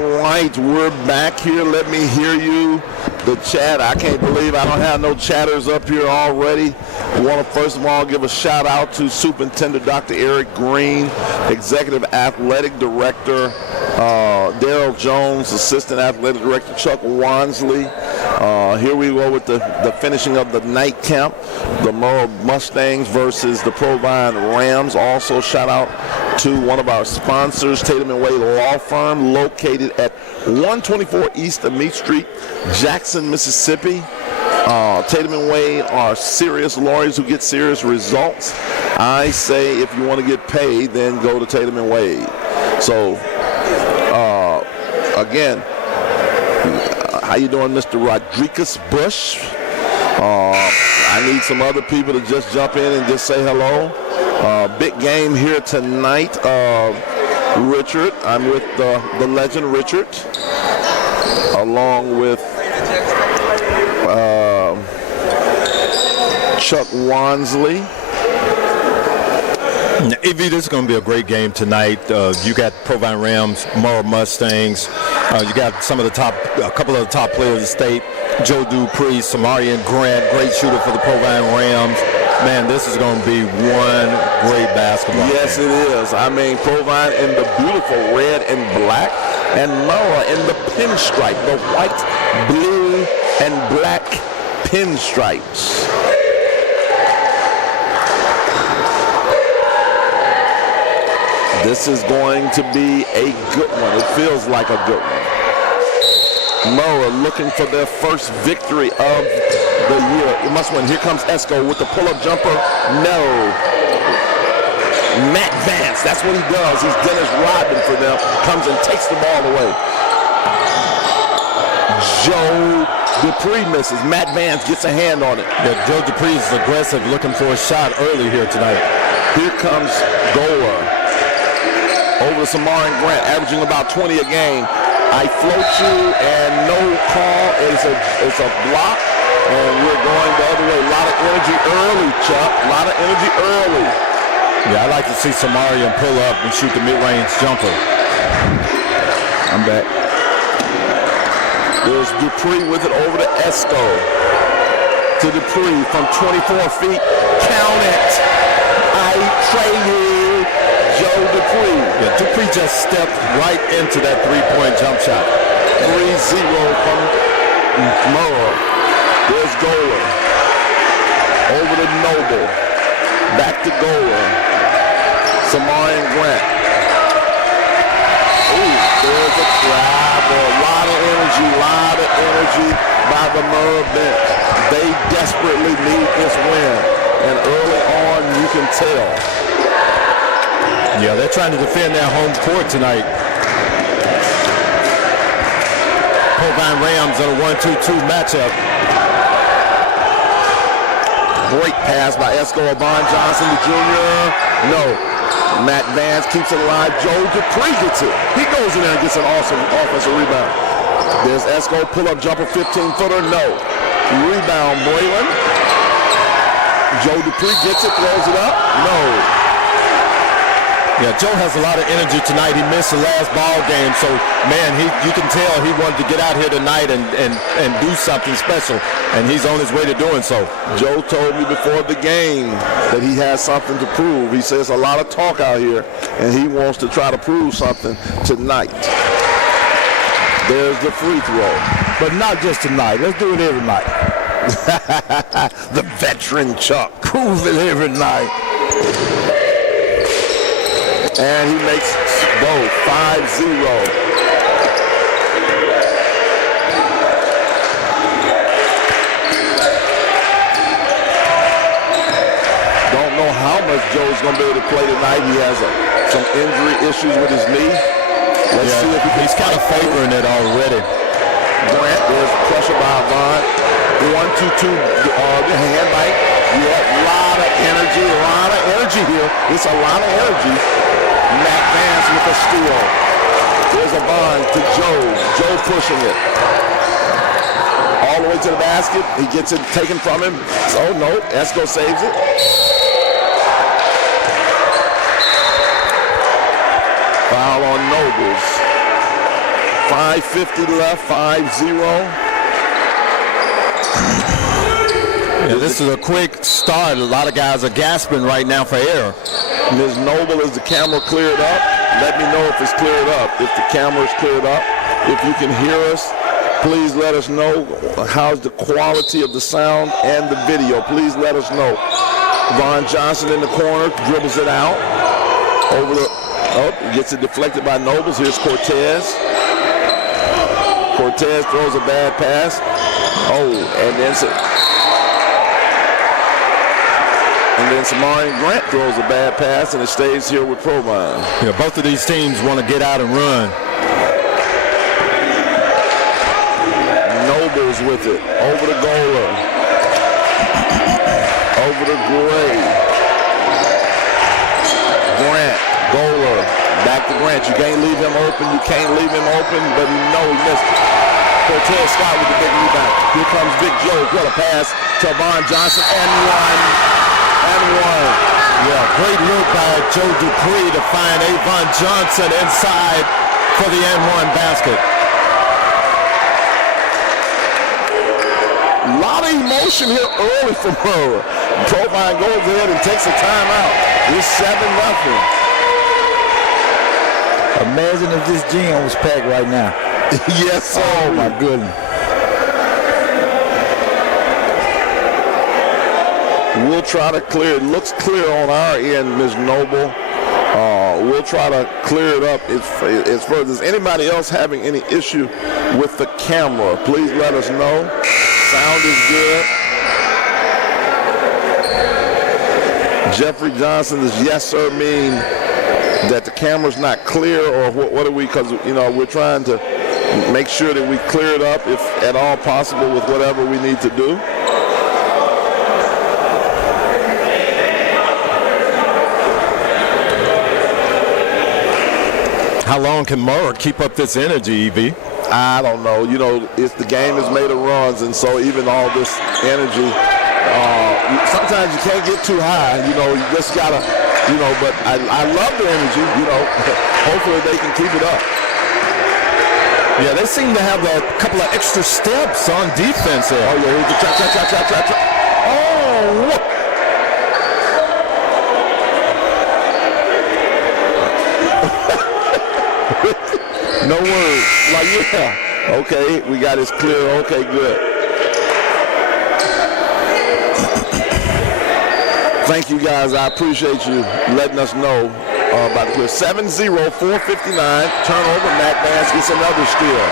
All right, we're back here. Let me hear you. The chat. I can't believe I don't have no chatters up here already. I want to first of all give a shout out to Superintendent Dr. Eric Green, Executive Athletic Director Daryl Jones, Assistant Athletic Director Chuck Wansley. Here we go with the finishing of the night camp. The Murrah Mustangs versus the Provine Rams. Also shout out to one of our sponsors, Tatum & Wade Law Firm, located at 124 East of Meat Street, Jackson, Mississippi. Tatum & Wade are serious lawyers who get serious results. I say if you want to get paid, then go to Tatum & Wade. So, again, how you doing, Mr. Rodriguez Bush? I need some other people to just jump in and just say hello. Big game here tonight. Richard, I'm with the legend Richard, along with Chuck Wansley. Evie, this is going to be a great game tonight. You got Provine Rams, Murrah Mustangs. You got a couple of the top players of the state. Joe Dupree, Samarian Grant, great shooter for the Provine Rams. Man, this is going to be one great basketball game. Yes, it is. I mean, Provine in the beautiful red and black, and Murrah in the pinstripe, the white, blue, and black pinstripes. This is going to be a good one. It feels like a good one. Murrah looking for their first victory of the year. It must win. Here comes Esco with the pull-up jumper. No. Matt Vance, that's what he does. He's Dennis Rodman for them. Comes and takes the ball away. Joe Dupree misses. Matt Vance gets a hand on it. Yeah, Joe Dupree is aggressive, looking for a shot early here tonight. Here comes Gola. Over to Samarian Grant, averaging about 20 a game. I float you, and no call. It's a block, and we're going the other way. A lot of energy early, Chuck. A lot of energy early. Yeah, I like to see Samarian pull up and shoot the mid-range jumper. I'm back. There's Dupree with it over to Esco. To Dupree from 24 feet. Count it. I trade you. Joe Dupree. Yeah, Dupree just stepped right into that three-point jump shot. 3-0 from Murrah. There's Gola. Over to Noble. Back to Gola. Samarian Grant. Ooh, there's a travel. A lot of energy by the Murrah bench. They desperately need this win. And early on, you can tell. Yeah, they're trying to defend their home court tonight. Provine Rams in a 1-2-2 matchup. Great pass by Esco Abon Johnson, the junior. No. Matt Vance keeps it alive. Joe Dupree gets it. He goes in there and gets an awesome offensive rebound. There's Esco, pull-up jumper, 15-footer. No. Rebound, Boylan. Joe Dupree gets it, throws it up. No. Yeah, Joe has a lot of energy tonight. He missed the last ball game, so, man, you can tell he wanted to get out here tonight and do something special, and he's on his way to doing so. Joe told me before the game that he has something to prove. He says a lot of talk out here, and he wants to try to prove something tonight. There's the free throw. But not just tonight. Let's do it every night. The veteran Chuck. Prove it every night. And he makes both 5-0. Don't know how much Joe's going to be able to play tonight. He has some injury issues with his knee. Let's see if he's kind of favoring it already. Grant, there's pressure by Vaughn. 1-2-2 hand bite. Yeah, a lot of energy here. It's a lot of energy. Matt Vance with a steal. There's a bond to Joe. Joe pushing it. All the way to the basket. He gets it taken from him. Oh, no. Esco saves it. Foul on Nobles. 5:50 left, 5-0. Yeah, this is a quick start. A lot of guys are gasping right now for air. Ms. Noble, is the camera cleared up? Let me know if it's cleared up. If the camera is cleared up, if you can hear us, please let us know. How's the quality of the sound and the video? Please let us know. Von Johnson in the corner, dribbles it out. Over the, gets it deflected by Nobles. Here's Cortez. Cortez throws a bad pass. And then Samarian Grant throws a bad pass, and it stays here with Provine. Yeah, both of these teams want to get out and run. Nobles with it, over the goaler, over to Gray. Grant, goaler, back to Grant. You can't leave him open, but he missed. Cortez Scott with the big rebound. Here comes Big Joe. What a pass to Von Johnson, and one. Yeah, great look by Joe Dupree to find Avon Johnson inside for the N1 basket. A lot of emotion here early from Murrah. Provine goes ahead and takes a timeout. It's 7-0. Imagine if this gym was packed right now. Yes, sir. Oh, my goodness. We'll try to clear it. Looks clear on our end, Ms. Noble. We'll try to clear it up as far as anybody else having any issue with the camera. Please let us know. Sound is good. Jeffrey Johnson, does yes sir mean that the camera's not clear, or what are we? Because we're trying to make sure that we clear it up if at all possible with whatever we need to do. How long can Murrah keep up this energy, EV? I don't know. It's the game is made of runs, and so even all this energy, sometimes you can't get too high. You just gotta, but I love the energy. Hopefully they can keep it up. Yeah, they seem to have a couple of extra steps on defense there. Oh, yeah, here's the trap. Oh, what? No words. Okay, we got this clear. Okay, good. Thank you, guys. I appreciate you letting us know about the clear. 7-0, 4:59. Turnover. Matt Vance gets another steal.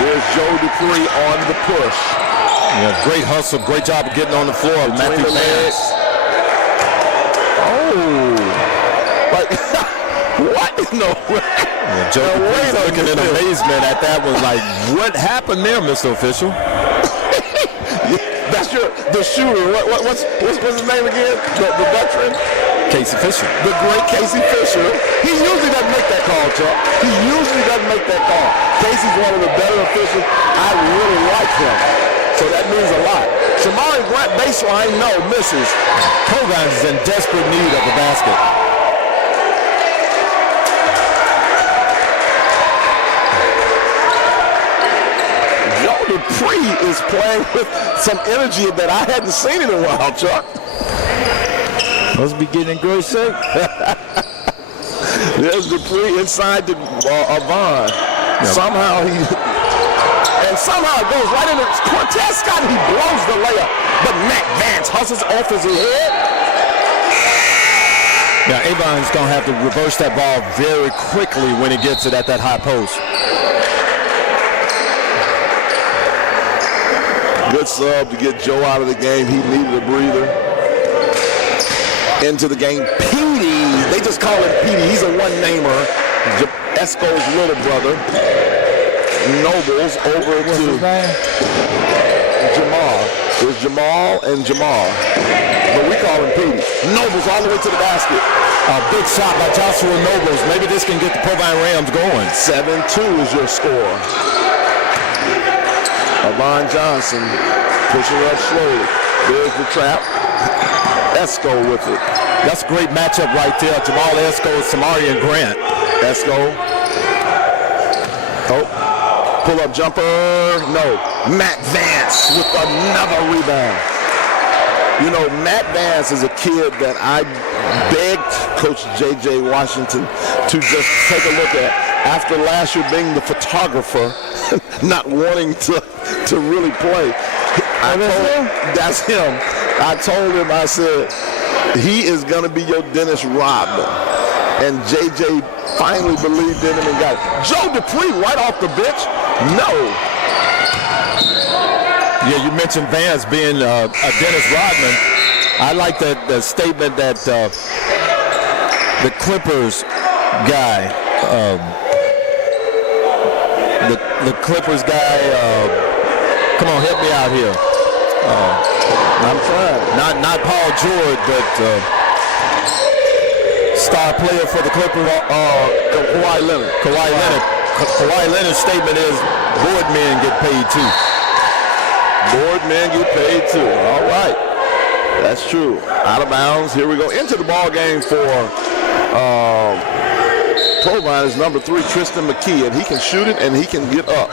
There's Joe Dupree on the push. Yeah, great hustle. Great job of getting on the floor. Matthew Vance. What? No. Yeah, Joe Dupree's looking in amazement at that one, like, what happened there, Mr. Official? That's the shooter. What's his name again? The veteran? Casey Fisher. The great Casey Fisher. He usually doesn't make that call, Chuck. He usually doesn't make that call. Casey's one of the better officials. I really like him. So that means a lot. Shamari Grant baseline, no, misses. Provine is in desperate need of a basket. Dupree is playing with some energy that I hadn't seen in a while, Chuck. Must be getting in great shape. There's Dupree inside the Vaughn. Yep. Somehow it goes right into Cortez Scott. He blows the layup, but Matt Vance hustles off his head. Yeah, Avon's gonna have to reverse that ball very quickly when he gets it at that high post. Good sub to get Joe out of the game. He needed a breather. Into the game, Petey. They just call him Petey. He's a one-namer. Esco's little brother. Nobles over to Jamal. There's Jamal and Jamal. But we call him Petey. Nobles all the way to the basket. A big shot by Joshua Nobles. Maybe this can get the Provine Rams going. 7-2 is your score. Avon Johnson pushing up slowly. There's the trap. Esco with it. That's a great matchup right there. Jamal Esco, Samarian Grant. Esco. Oh, pull-up jumper. No. Matt Vance with another rebound. You know, Matt Vance is a kid that I begged Coach J.J. Washington to just take a look at after last year being the photographer, not wanting to really play. That's him. I told him, I said, he is going to be your Dennis Rodman. And J.J. finally believed in him and got it. Joe Dupree right off the bench? No. Yeah, you mentioned Vance being a Dennis Rodman. I like the statement that the Clippers guy, the Clippers guy, come on, help me out here. I'm trying. Not Paul George, but star player for the Clippers, Kawhi Leonard. Kawhi Leonard's statement is board men get paid too. Board men get paid too. All right. That's true. Out of bounds. Here we go. Into the ball game for Provine is number 3, Tristan McKee, and he can shoot it and he can get up.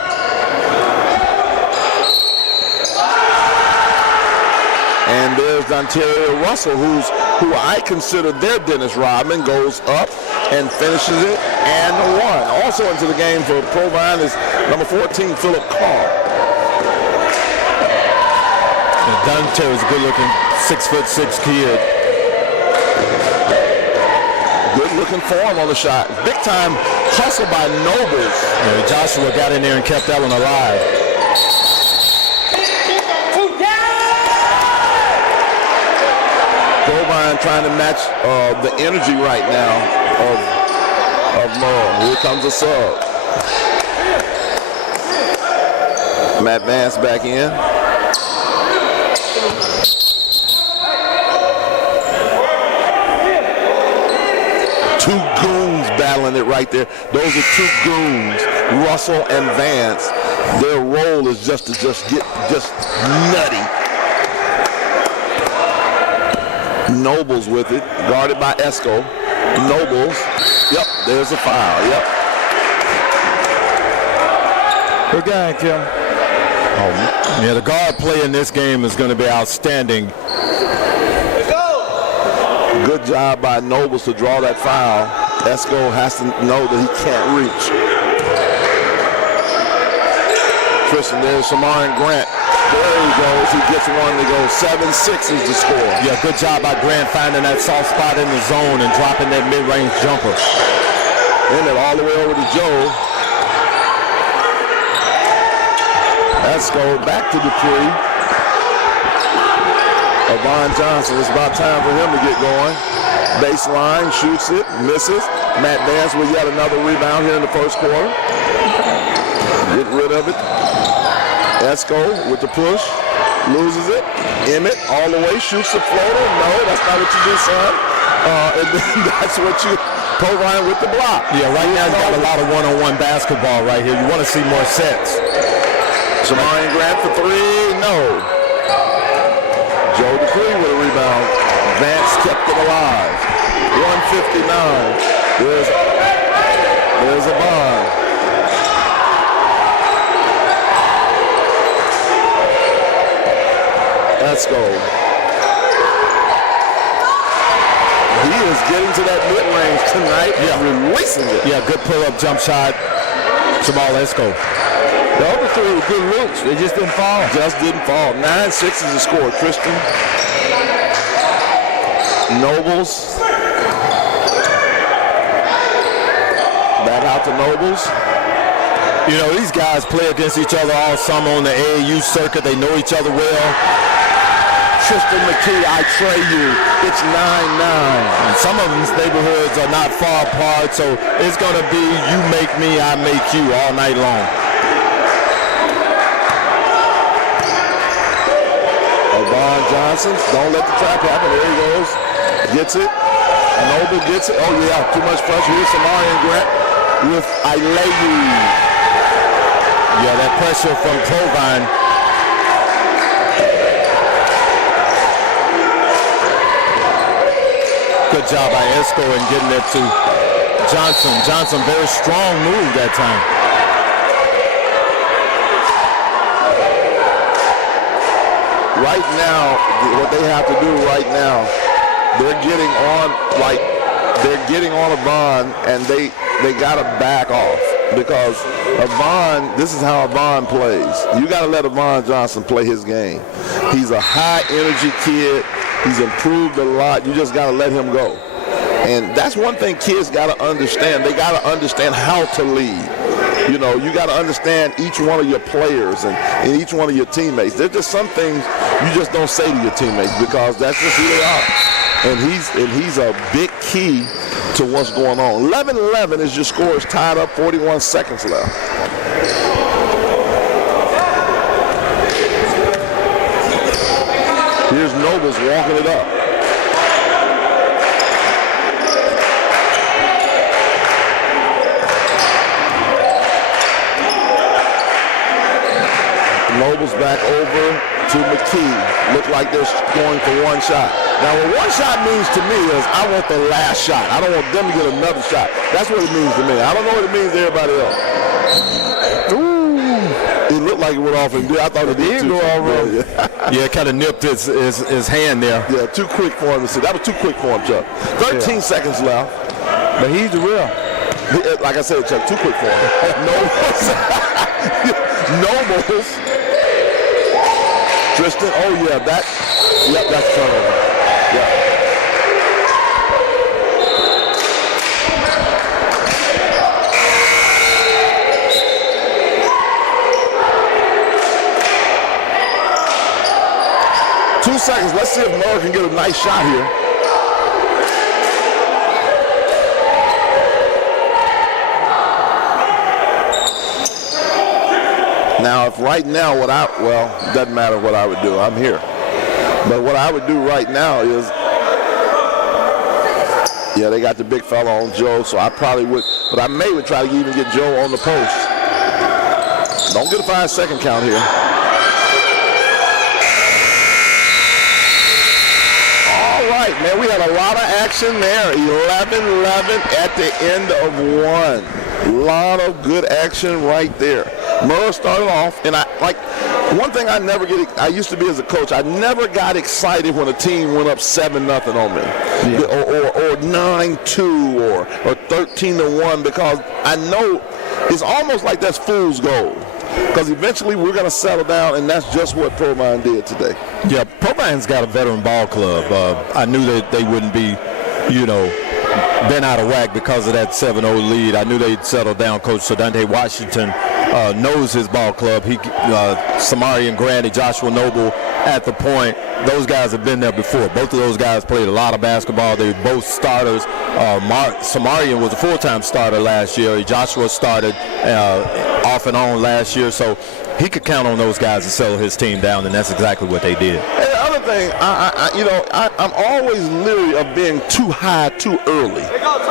And there's Dontario Russell, who I consider their Dennis Rodman, goes up and finishes it and one. Also into the game for Provine is number 14, Philip Carr. Dontario's a good-looking 6'6" kid. Good-looking form on the shot. Big-time hustle by Nobles. Yeah, Joshua got in there and kept that one alive. Provine trying to match the energy right now of Murrah. Here comes a sub. Matt Vance back in. Two goons battling it right there. Those are two goons, Russell and Vance. Their role is just to get nutty. Nobles with it, guarded by Esco. Nobles, yep, there's a foul, yep. Good guy, Kim. Yeah, the guard play in this game is going to be outstanding. Good job by Nobles to draw that foul. Esco has to know that he can't reach. Tristan, there's Samarian Grant. There he goes. He gets one to go. 7-6 is the score. Yeah, good job by Grant finding that soft spot in the zone and dropping that mid-range jumper. In it all the way over to Joe. Esco back to Dupree. Avon Johnson, it's about time for him to get going. Baseline, shoots it, misses. Matt Vance with yet another rebound here in the first quarter. Get rid of it. Esco with the push, loses it. Emmett all the way, shoots the floater. No, that's not what you do, son. And then that's what you, Provine with the block. Yeah, right now you got a lot of one-on-one basketball right here. You want to see more sets. Samarian Grant for 3, no. Joe Dupree with a rebound. Vance kept it alive. 159. There's a bond. Let's go. He is getting to that mid-range tonight and releasing it. Yeah, good pull-up jump shot. Jamal Esco. The other 3 were good looks. They just didn't fall. 9-6 is the score. Tristan. Nobles. Back out to Nobles. You know, these guys play against each other all summer on the AAU circuit. They know each other well. Tristan McKee, I tray you. It's 9-9. And some of these neighborhoods are not far apart, so it's going to be you make me, I make you all night long. Avon Johnson, don't let the trap happen. There he goes. Gets it. Noble gets it. Oh, yeah, too much pressure. Here's Samarian Grant with Aileyu. Yeah, that pressure from Provine. Good job by Esco in getting it to Johnson. Johnson, very strong move that time. right now, what they have to do right now, they're getting on Avon, and they got to back off, because Avon, this is how Avon plays. You got to let Avon Johnson play his game. He's a high energy kid. He's improved a lot. You just got to let him go. And that's one thing kids got to understand. They got to understand how to lead. You know, you got to understand each one of your players and each one of your teammates. There's just some things you just don't say to your teammates, because that's just who they are. And he's a big key to what's going on. 11-11 is your score. Is tied up, 41 seconds left. Here's Nobles walking it up. Nobles back over to McKee. Look like they're scoring for one shot. Now, what one shot means to me is I want the last shot. I don't want them to get another shot. That's what it means to me. I don't know what it means to everybody else. Ooh. It looked like it went off and I thought it did go all wrong. Yeah, it kind of nipped his hand there. Yeah, too quick for him to see. That was too quick for him, Chuck. 13 seconds left. But he's the real. Like I said, Chuck, too quick for him. Nobles. Tristan, oh yeah, that's turnover. Yeah. Two seconds. Let's see if Murrah can get a nice shot here. Now, if right now it doesn't matter what I would do. I'm here. But what I would do right now is, yeah, they got the big fella on Joe, so I probably would, but I would try to even get Joe on the post. Don't get a 5-second count here. All right, man, we had a lot of action there. 11-11 at the end of one. A lot of good action right there. Murrah started off, and one thing I used to be as a coach, I never got excited when a team went up 7-0 on me, or 9-2 or 13-1, because I know it's almost like that's fool's gold, because eventually we're going to settle down, and that's just what Provine did today. Yeah, Provine's got a veteran ball club. I knew that they wouldn't be, been out of whack because of that 7-0 lead. I knew they'd settle down. Coach Sedante Washington knows his ball club. Samari and Grandy, Joshua Noble at the point. Those guys have been there before. Both of those guys played a lot of basketball. They were both starters. Samarian was a full-time starter last year. Joshua started off and on last year, so he could count on those guys to settle his team down, and that's exactly what they did. And the other thing, I'm always leery of being too high too early,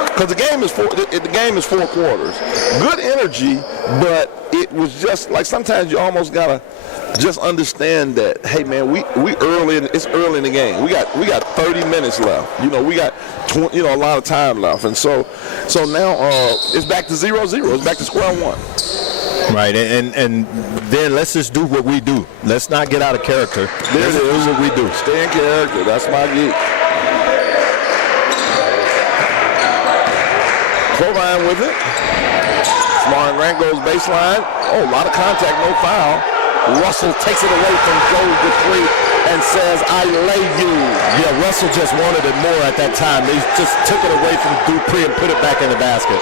because the game is 4 quarters. Good energy, but it was just like sometimes you almost gotta just understand that, hey man, we early. It's early in the game. We got 30 minutes left. We got a lot of time left, and so now it's back to 0-0. It's back to square one. Right, and then let's just do what we do. Let's not get out of character. This is what we do. Stay in character. That's my geek. Provine with it. Smart Rand goes baseline. Oh, a lot of contact, no foul. Russell takes it away from Joe Dupree and says, I lay you. Yeah, Russell just wanted it more at that time. They just took it away from Dupree and put it back in the basket.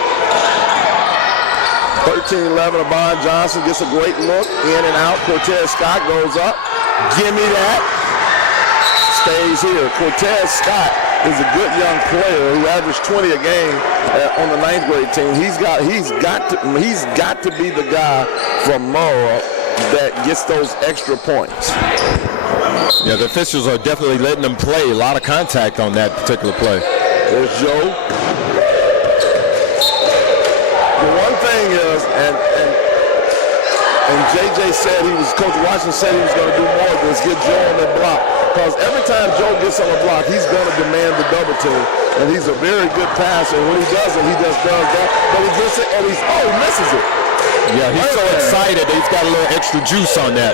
13-11, Avon Johnson gets a great look, in and out. Cortez Scott goes up. Give me that. Stays here. Cortez Scott is a good young player who averaged 20 a game on the 9th grade team. He's got to be the guy from Murrah that gets those extra points. Yeah, the officials are definitely letting them play. A lot of contact on that particular play. There's Joe. The one thing is, and JJ said Coach Washington said he was going to do more of this, get Joe on that block. Because every time Joe gets on the block, he's going to demand the double team. And he's a very good passer. When he does it, he just does that. But he gets it, and he misses it. Yeah, he's so excited that he's got a little extra juice on that.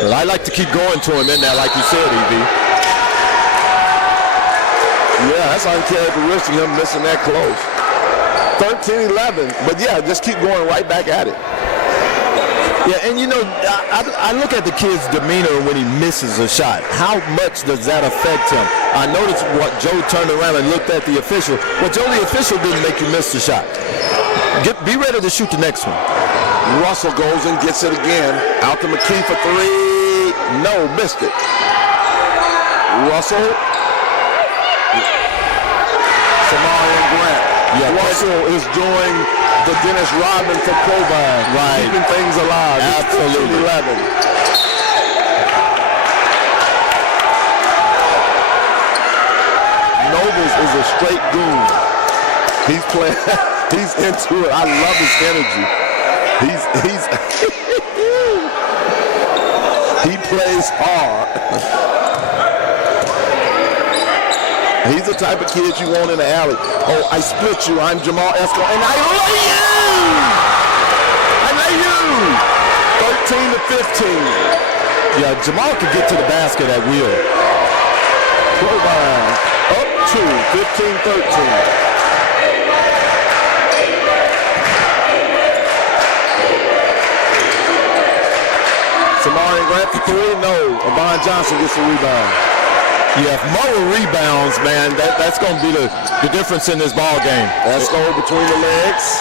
Well, I like to keep going to him in there, like you said, EV. Yeah, that's uncharacteristic, him missing that close. 13-11, but yeah, just keep going right back at it. Yeah, and you know, I look at the kid's demeanor when he misses a shot. How much does that affect him? I noticed what Joe turned around and looked at the official. Well, Joe, the official didn't make you miss the shot. Be ready to shoot the next one. Russell goes and gets it again. Out to McKee for three. No, missed it. Russell. Samarian Grant. Yeah, Russell is doing the Dennis Rodman for Provine. Right. Keeping things alive. Absolutely. 11. Nobles is a straight goon. He's playing. He's into it. I love his energy. He plays hard. He's the type of kid you want in the alley. Oh, I split you. I'm Jamal Esco, and I lay you. 13-15. Yeah, Jamal could get to the basket at will. Provine up to 15-13. Samarian Grant for three. No. Avon Johnson gets the rebound. Yeah, if Murrah rebounds, man, that's going to be the difference in this ball game. Let's go between the legs.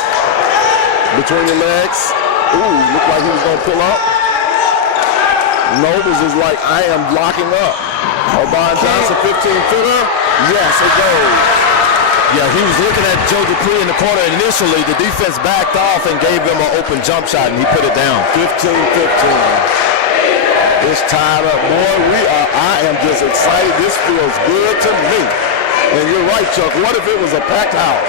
Between the legs. Ooh, looked like he was going to pull up. Nobles is like, I am blocking up. Avon Johnson, 15-footer. Yes, it goes. Yeah, he was looking at Joe Dupree in the corner initially. The defense backed off and gave him an open jump shot, and he put it down. 15-15. It's tied up. Boy, I am just excited. This feels good to me. And you're right, Chuck. What if it was a packed house?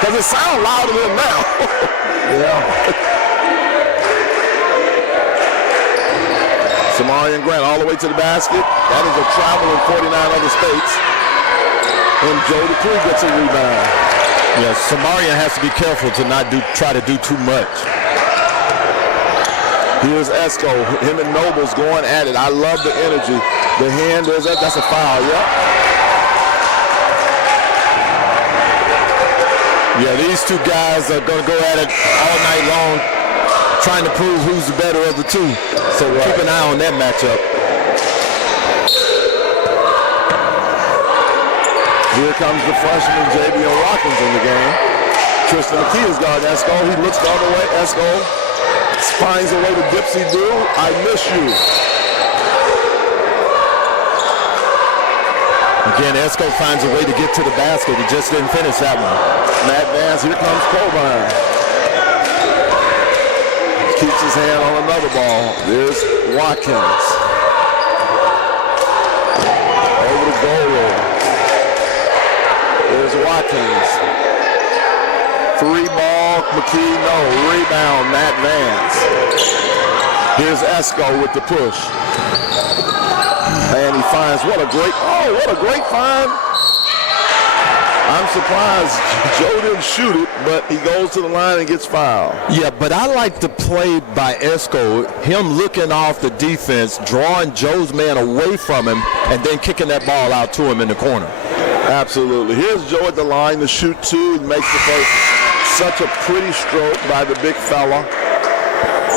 Because it sounds louder than now. Yeah. Samarian Grant all the way to the basket. That is a travel in 49 other states. And Joe Dupree gets a rebound. Yeah, Samarian has to be careful to not try to do too much. Here's Esco, him and Nobles going at it. I love the energy. The hand, that's a foul, yep. Yeah, these two guys are going to go at it all night long, trying to prove who's the better of the two. So keep an eye on that matchup. Here comes the freshman, JPS Watkins in the game. Tristan McKee is guarding Esco. He looks the other way. Esco finds a way to dipsy do. I miss you. Again, Esco finds a way to get to the basket. He just didn't finish that one. Matt Vance, here comes Provine. Keeps his hand on another ball. There's Watkins. Over the goal roll. There's Watkins. Three ball, McKee, no. Rebound, Matt Vance. Here's Esco with the push. And he finds, what a great find. I'm surprised Joe didn't shoot it, but he goes to the line and gets fouled. Yeah, but I like the play by Esco, him looking off the defense, drawing Joe's man away from him, and then kicking that ball out to him in the corner. Absolutely. Here's Joe at the line to shoot two and makes the first. Such a pretty stroke by the big fella.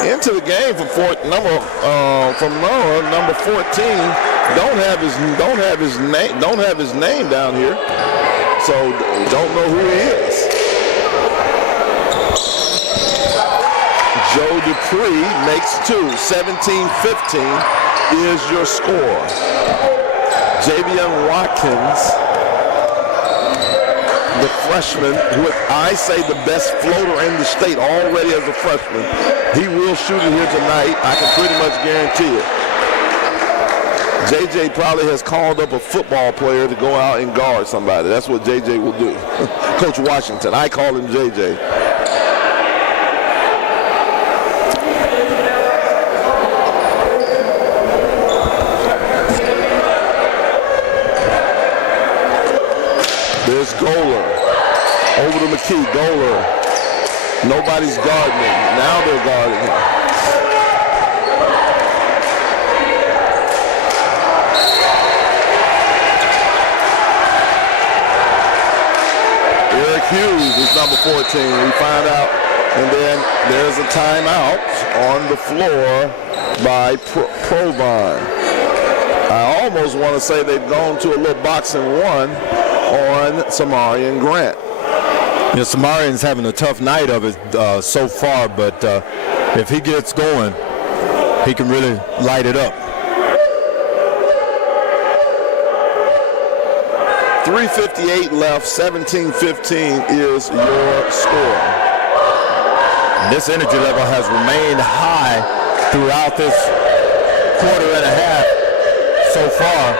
Into the game from Murrah, number 14. Don't have his name down here. So don't know who he is. Joe Dupree makes two. 17-15 is your score. Javion Watkins, the freshman, who I say the best floater in the state already as a freshman. He will shoot it here tonight. I can pretty much guarantee it. JJ probably has called up a football player to go out and guard somebody. That's what JJ will do. Coach Washington. I call him JJ. There's Goler. Over to McKee. Goler. Nobody's guarding him. Now they're guarding him. Hughes is number 14. We find out, and then there's a timeout on the floor by Provine. I almost want to say they've gone to a little boxing one on Samarian Grant. Yeah, Samarian's having a tough night of it so far, but if he gets going, he can really light it up. 3:58 left, 17-15 is your score. And this energy level has remained high throughout this quarter and a half so far.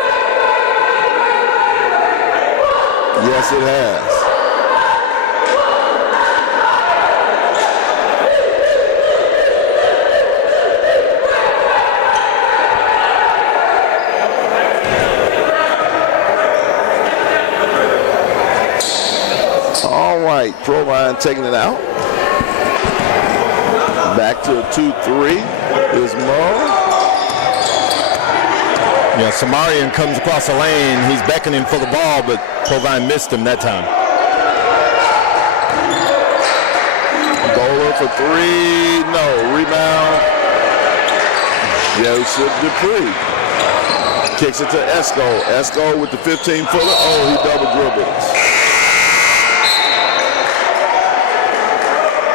Yes, it has. All right, Provine taking it out. Back to a 2-3 is Murrah. Yeah, Samarian comes across the lane. He's beckoning for the ball, but Provine missed him that time. Bowler for three, no. Rebound, Joseph Dupree. Kicks it to Esco. Esco with the 15-footer. Oh, he double dribbles.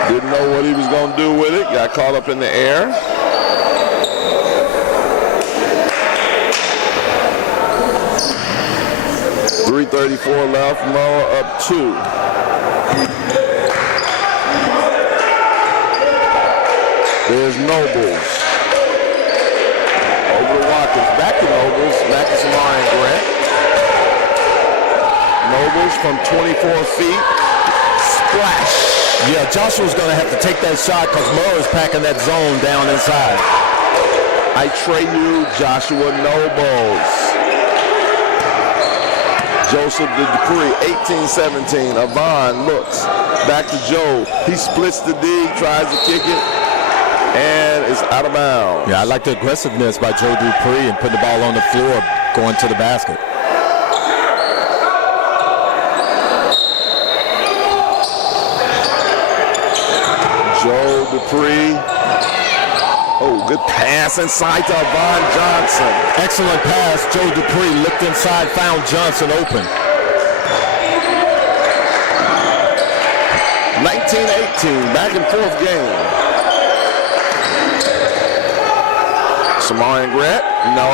Didn't know what he was going to do with it. Got caught up in the air. .334 left. Murrah up 2. There's Nobles. Over to Watkins. Back to Nobles. Back to Samarian Grant. Nobles from 24 feet. Splash. Yeah, Joshua's going to have to take that shot because Murrah's packing that zone down inside. I trade you Joshua Nobles. Joseph Dupree, 18-17. Avon looks. Back to Joe. He splits the D, tries to kick it, and it's out of bounds. Yeah, I like the aggressiveness by Joe Dupree and putting the ball on the floor, going to the basket. Joe Dupree. Oh, good pass inside to Von Johnson. Excellent pass. Joe Dupree looked inside, found Johnson open. 19-18, back and forth game. Samarian Grant, no.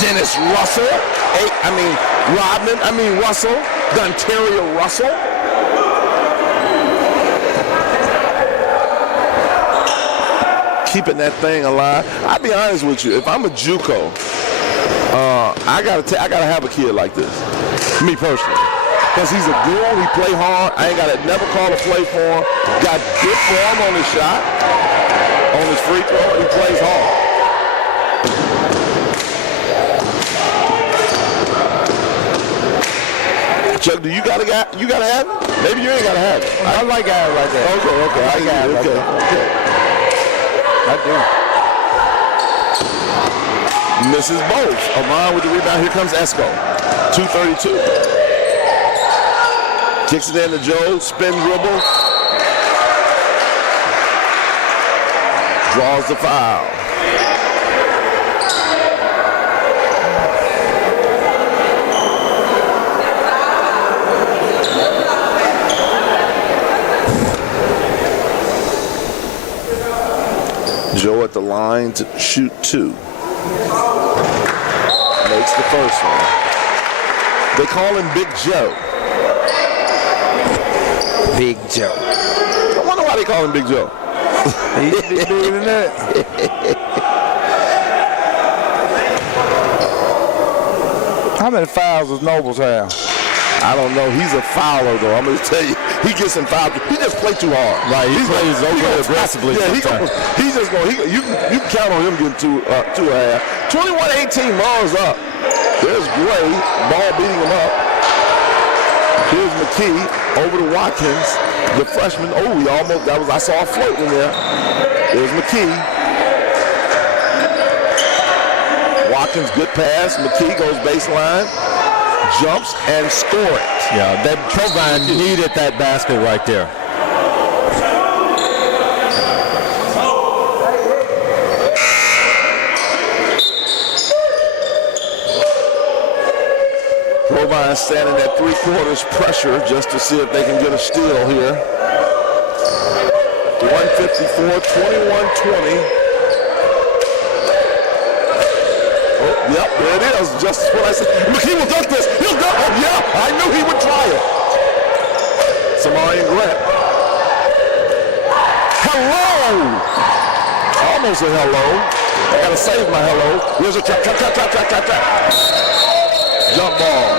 Dennis Russell, Russell, Dontario Russell. Keeping that thing alive. I'll be honest with you. If I'm a JUCO, I gotta have a kid like this. Me personally, because he's a dual. He play hard. I ain't gotta never call a play for him. Got good form on his shot, on his free throw. He plays hard. Chuck, do you gotta have him? Maybe you ain't gotta have it. I like guys like that. Okay. I got it. Okay. I do. Misses both. Amon with the rebound. Here comes Esco. 2:32. Kicks it in to Joe. Spin dribble. Draws the foul. Joe at the line to shoot 2. Makes the first one. They call him Big Joe. Big Joe. I wonder why they call him Big Joe. He's bigger than that. How many fouls does Nobles have? I don't know. He's a fouler, though. I'm going to tell you. He gets in foul. He just plays too hard. Right, he plays over aggressively. Yeah, he's just going. You can count on him getting two and a half. 21-18, Murrah's up. There's Gray, ball beating him up. Here's McKee over to Watkins, the freshman. Oh, I saw a float in there. There's McKee. Watkins, good pass. McKee goes baseline. jumps and score it. Yeah, that Provine needed that basket right there. Provine standing at 3/4 pressure just to see if they can get a steal here. 154, 21-20. Oh, yep, there it is. Just what I said. McKee will dunk this. He'll dunk it. Yeah, I knew he would try it. Samarian Grant. Hello. Almost a hello. I got to save my hello. Here's a trap. Jump ball.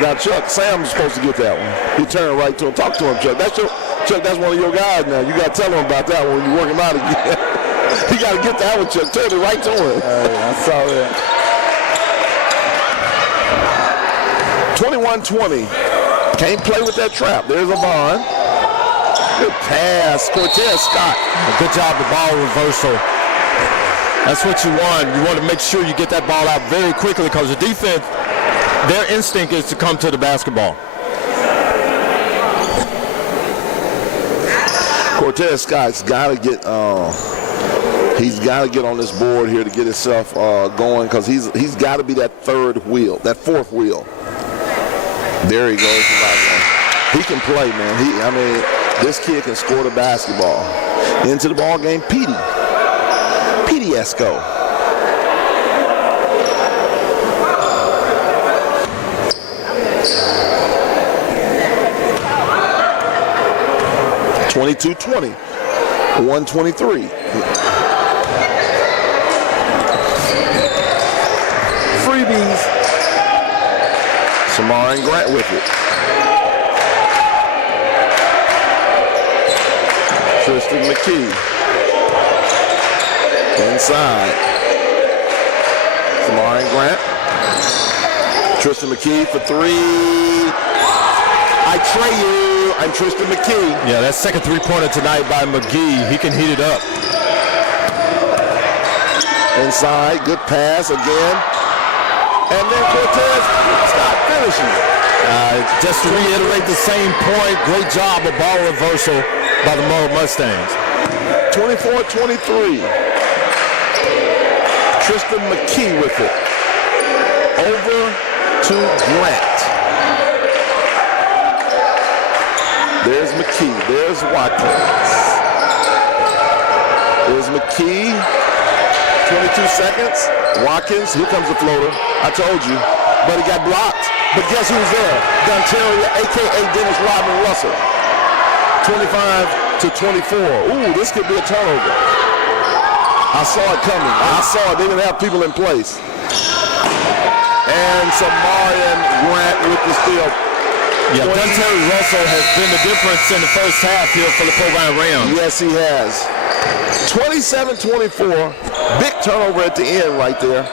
Now, Chuck, Sam's supposed to get that one. He turned right to him. Talk to him, Chuck. Chuck, that's one of your guys now. You got to tell him about that one when you work him out again. You got to get that one, Chuck. Turn it right to him. I saw that. 21-20. Can't play with that trap. There's a Bond. Good pass. Cortez Scott. Good job, the ball reversal. That's what you want. You want to make sure you get that ball out very quickly because the defense, their instinct is to come to the basketball. Cortez Scott's got to get he's got to get on this board here to get himself going because he's got to be that fourth wheel. There he goes. He can play, man. This kid can score the basketball. Into the ball game, Petey Esco. (22-20), 123. Freebies. Samarian Grant with it. Tristan McKee. Inside. Samarian Grant. Tristan McKee for three. I tray you. I'm Tristan McKee. Yeah, that second three-pointer tonight by McGee. He can heat it up. Inside. Good pass again. And then Cortez Scott finishing. Just to reiterate the same point, great job of ball reversal by the Murrah Mustangs. 24-23. Tristan McKee with it. Over to Grant. There's McKee. There's Watkins. There's McKee. 22 seconds. Watkins. Here comes the floater. I told you. But he got blocked. But guess who's there? Dontaria, a.k.a. Dennis Rodman Russell. 25-24. Ooh, this could be a turnover. I saw it coming. I saw it. They didn't have people in place. And Samarian Grant with the steal. Yeah, Dontaria Russell has been the difference in the first half here for the Provine Rams. Yes, he has. 27-24. Big turnover at the end right there.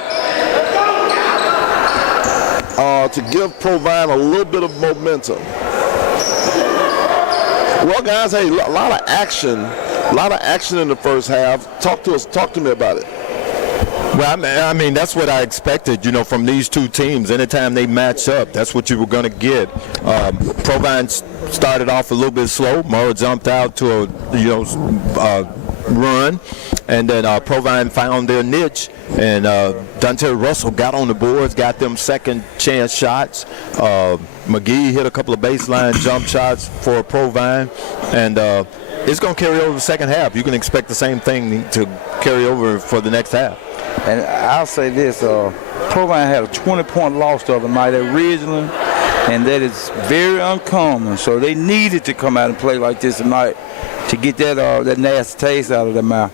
To give Provine a little bit of momentum. Well, guys, hey, a lot of action in the first half. Talk to me about it. Well, I mean, that's what I expected, from these two teams. Anytime they match up, that's what you were going to get. Provine started off a little bit slow. Murrah jumped out to a, run, and then Provine found their niche, and Dontaria Russell got on the boards, got them second chance shots. McGee hit a couple of baseline jump shots for Provine, and it's going to carry over the second half. You can expect the same thing to carry over for the next half. And I'll say this, Provine had a 20-point loss the other night at Ridgeland, and that is very uncommon. So they needed to come out and play like this tonight to get that nasty taste out of their mouth.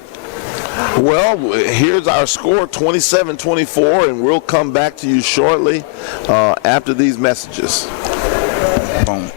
Well, here's our score, 27-24, and we'll come back to you shortly after these messages. Boom.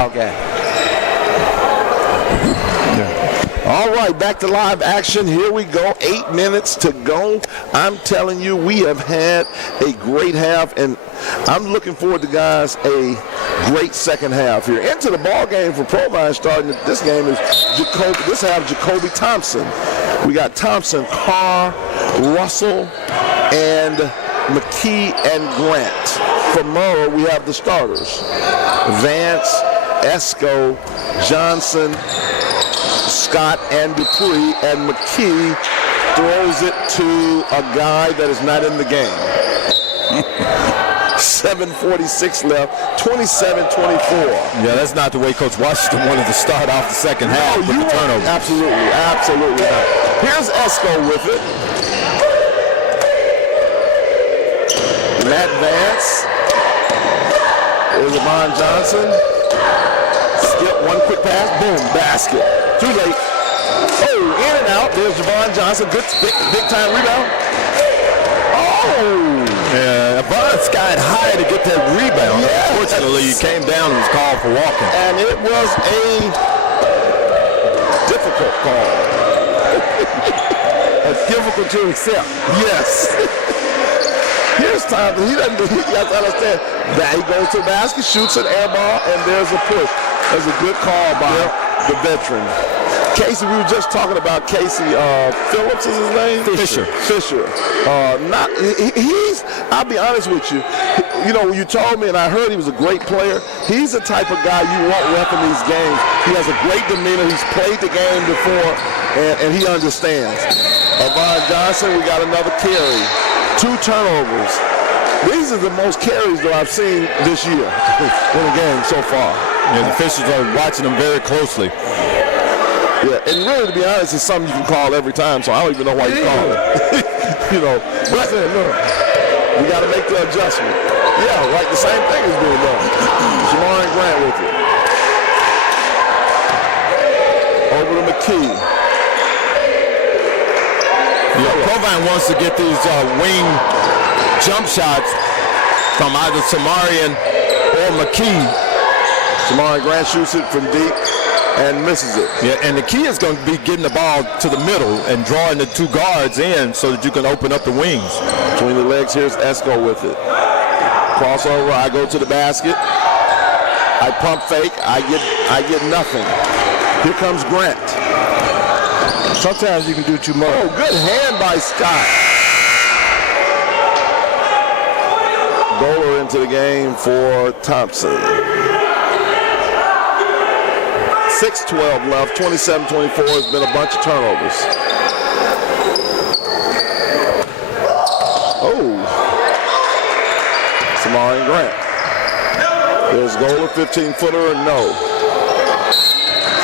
Okay. All right, back to live action. Here we go. 8 minutes to go. I'm telling you, we have had a great half, and I'm looking forward to, guys, a great second half here. Into the ball game for Provine starting this game is Jacoby Thompson. We got Thompson, Carr, Russell, and McKee and Grant. For Murrah, we have the starters. Vance, Esco, Johnson, Scott, and Dupree, and McKee throws it to a guy that is not in the game. 7:46 left, 27-24. Yeah, that's not the way Coach Washington wanted to start off the second half with the turnover. Absolutely not. Here's Esco with it. Matt Vance. There's Avon Johnson. Skip, one quick pass, boom, basket. Too late. Oh, in and out. There's Javon Johnson. Good, big time rebound. Oh! Yeah, Avon skied high to get that rebound. Yes. Unfortunately, he came down and was called for walking. And it was a difficult call. Difficult to accept. Yes. Here's Thompson. You have to understand that he goes to the basket, shoots an air ball, and there's a push. That's a good call by the veteran. Casey, we were just talking about Casey Phillips is his name? Fisher. I'll be honest with you. You know, you told me, and I heard he was a great player. He's the type of guy you want repping these games. He has a great demeanor. He's played the game before, and he understands. Avon Johnson, we got another carry. 2 turnovers. These are the most carries that I've seen this year in the game so far. Yeah, the officials are watching them very closely. Yeah, and really, to be honest, it's something you can call every time, so I don't even know why you call it. You know, but look, we got to make the adjustment. Yeah, like the same thing is being done. Jamar and Grant with it. Over to McKee. Yeah, Provine wants to get these wing jump shots from either Samarian or McKee. Jamar and Grant shoots it from deep and misses it. Yeah, and the key is going to be getting the ball to the middle and drawing the 2 guards in so that you can open up the wings. Between the legs, here's Esco with it. Crossover, I go to the basket. I pump fake, I get nothing. Here comes Grant. Sometimes you can do too much. Oh, good hand by Scott. Bowler into the game for Thompson. 6:12 left, 27-24. Has been a bunch of turnovers. Oh. Samar and Grant. There's Gola, 15-footer, no.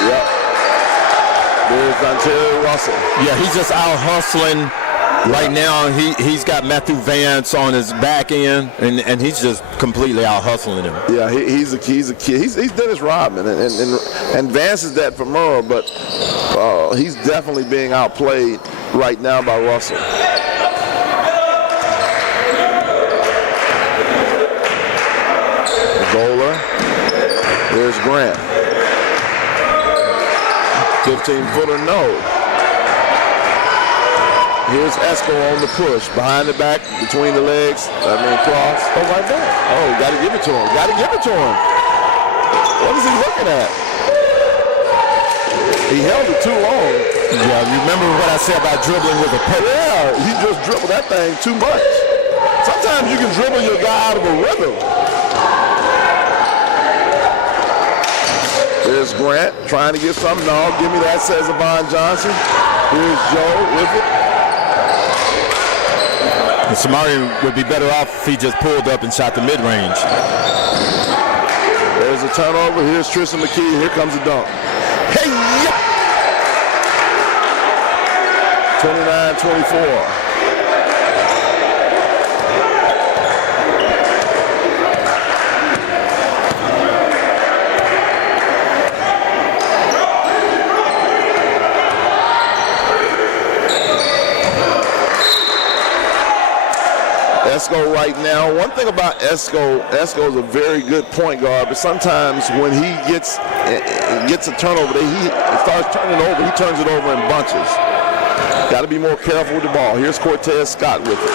Yep. There's Ontario Russell. Yeah, he's just out hustling. Right now, he's got Matthew Vance on his back end, and he's just completely out hustling him. Yeah, he's a kid. He's Dennis Rodman, and Vance is that for Murrah, but he's definitely being outplayed right now by Russell. Gola. There's Grant. 15-footer, no. Here's Esco on the push. Behind the back, between the legs. Cross. Oh, right back. Oh, got to give it to him. What is he looking at? He held it too long. Yeah, remember what I said about dribbling with a purpose? Yeah, he just dribbled that thing too much. Sometimes you can dribble your guy out of a rhythm. There's Grant trying to get something. No, give me that, says Avon Johnson. Here's Joe with it. And Samarian would be better off if he just pulled up and shot the mid-range. There's a turnover. Here's Tristan McKee. Here comes a dunk. Hey, yeah! 29-24. Esco right now. One thing about Esco is a very good point guard, but sometimes when he gets a turnover, he starts turning over. He turns it over in bunches. Got to be more careful with the ball. Here's Cortez Scott with it.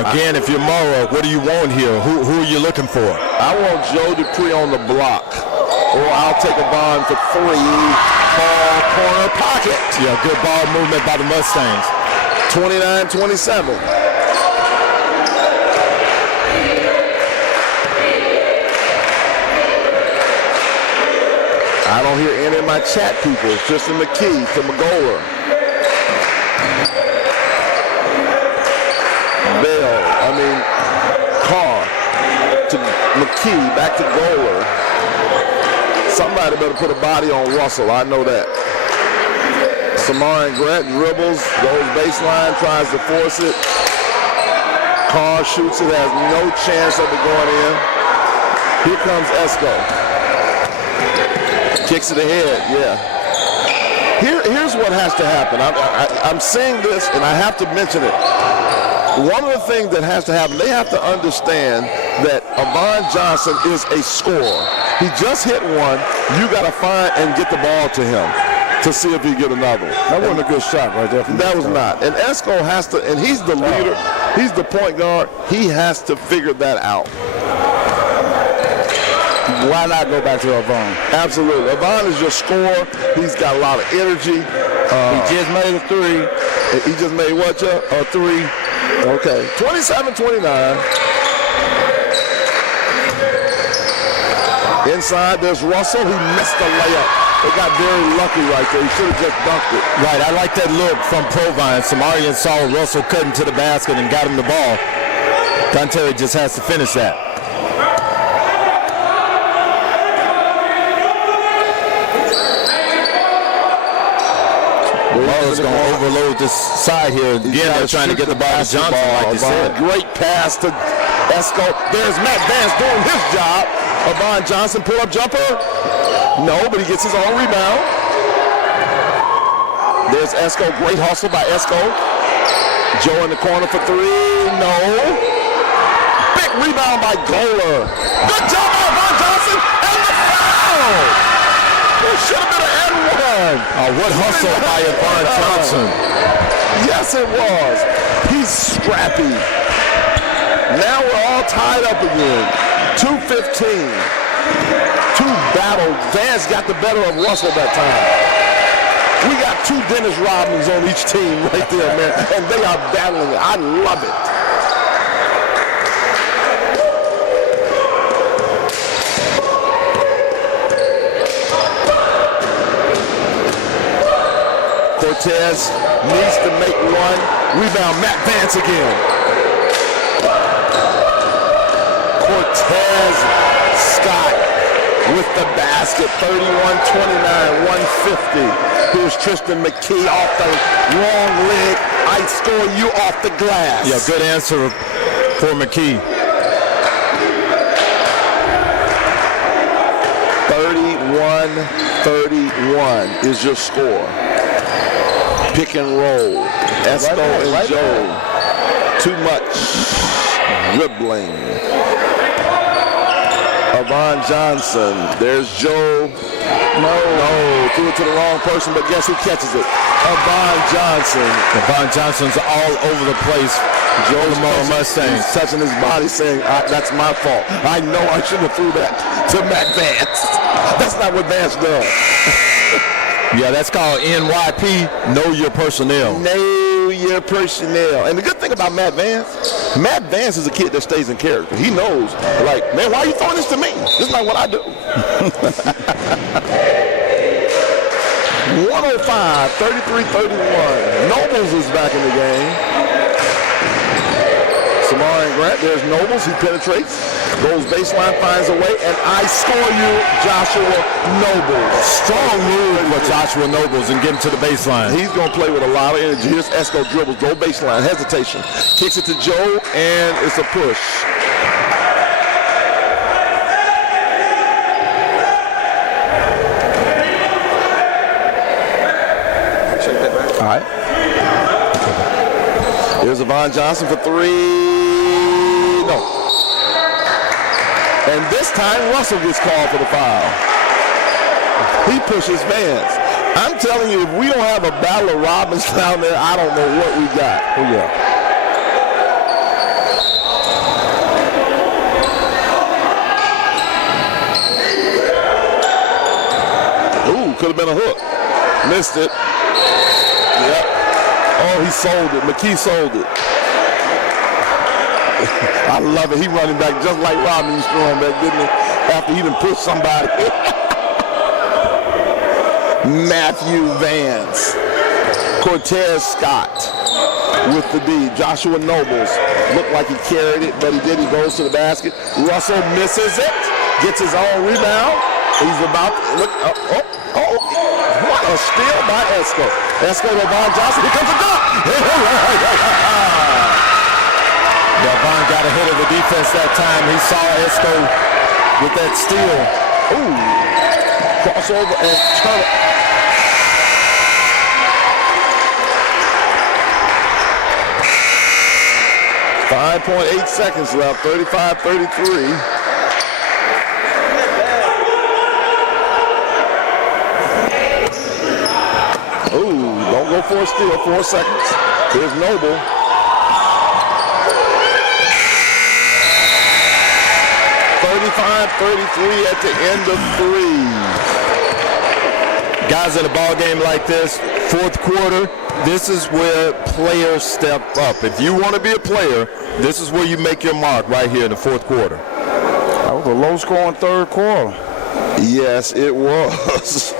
Again, if you're Murrah, what do you want here? Who are you looking for? I want Joe Dupree on the block, or I'll take a bond for 3. Ball corner pocket. Yeah, good ball movement by the Mustangs. 29-27. I don't hear any of my chat people. Tristan McKee to Magola. Carr to McKee, back to Goler. Somebody better put a body on Russell. I know that. Samarian Grant dribbles, goes baseline, tries to force it. Carr shoots it, has no chance of it going in. Here comes Esco. Kicks it ahead, yeah. Here's what has to happen. I'm seeing this, and I have to mention it. One of the things that has to happen, they have to understand that Avon Johnson is a scorer. He just hit one. You got to find and get the ball to him to see if he get another one. That wasn't a good shot right there. That was not. And Esco has to, and he's the leader. He's the point guard. He has to figure that out. Why not go back to Avon? Absolutely. Avon is your scorer. He's got a lot of energy. He just made a 3. He just made what, Chuck? A 3. Okay. 27-29. Inside, there's Russell. He missed the layup. They got very lucky right there. He should have just dunked it. Right, I like that look from Provine. Samarian saw Russell cutting to the basket and got him the ball. Dante just has to finish that. Murrah's going to overload this side here. Again, they're trying to get the ball to Johnson, like you said. Great pass to Esco. There's Matt Vance doing his job. Avon Johnson, pull-up jumper. No, but he gets his own rebound. There's Esco. Great hustle by Esco. Joe in the corner for 3. No. Big rebound by Goler. Good job by Avon Johnson. And the foul. There should have been an and one. What hustle by Avon Johnson. Yes, it was. He's scrappy. Now we're all tied up again. 2:15. 2 battles. Vance got the better of Russell that time. We got 2 Dennis Rodmans on each team right there, man. And they are battling it. I love it. Cortez needs to make one. Rebound, Matt Vance again. Cortez Scott with the basket, 31-29, 150. Here's Tristan McKee off the wrong leg. I score you off the glass. Yeah, good answer for McKee. 31-31 is your score. Pick and roll. Esco and Joe. Too much dribbling. Avon Johnson. There's Joe. No. Threw it to the wrong person, but guess who catches it? Avon Johnson. Avon Johnson's all over the place. Joe Murrah Mustang. He's touching his body saying, that's my fault. I know I shouldn't have threw that to Matt Vance. That's not what Vance does. Yeah, that's called NYP, Know Your Personnel. Know your personnel. And the good thing about Matt Vance is a kid that stays in character. He knows, like, man, why are you throwing this to me? This is not what I do. 105, 33-31. Nobles is back in the game. Samarian Grant, there's Nobles. He penetrates, goes baseline, finds a way, and I score you, Joshua Nobles. Strong move for Joshua Nobles and get him to the baseline. He's going to play with a lot of energy. Here's Esco dribbles, go baseline, hesitation. Kicks it to Joe, and it's a push. All right. Here's Avon Johnson for three. No. And this time, Russell gets called for the foul. He pushes Vance. I'm telling you, if we don't have a battle of Robbins down there, I don't know what we got. Oh, yeah. Could have been a hook. Missed it. Yep. Oh, he sold it. McKee sold it. I love it. He running back just like Robin used to run back, didn't he? After he done pushed somebody. Matthew Vance. Cortez Scott with the D. Joshua Nobles looked like he carried it, but he did. He goes to the basket. Russell misses it. Gets his own rebound. He's about to look up. Oh, what a steal by Esco. Esco to Von Johnson. Here comes a dunk. Yeah, Von got ahead of the defense that time. He saw Esco with that steal. Ooh. Crossover and turn. 5.8 seconds left. 35-33. Go for a steal, 4 seconds. Here's Noble. (35-33) at the end of 3. Guys, in a ball game like this, fourth quarter, this is where players step up. If you want to be a player, this is where you make your mark right here in the fourth quarter. That was a low-scoring third quarter. Yes, it was.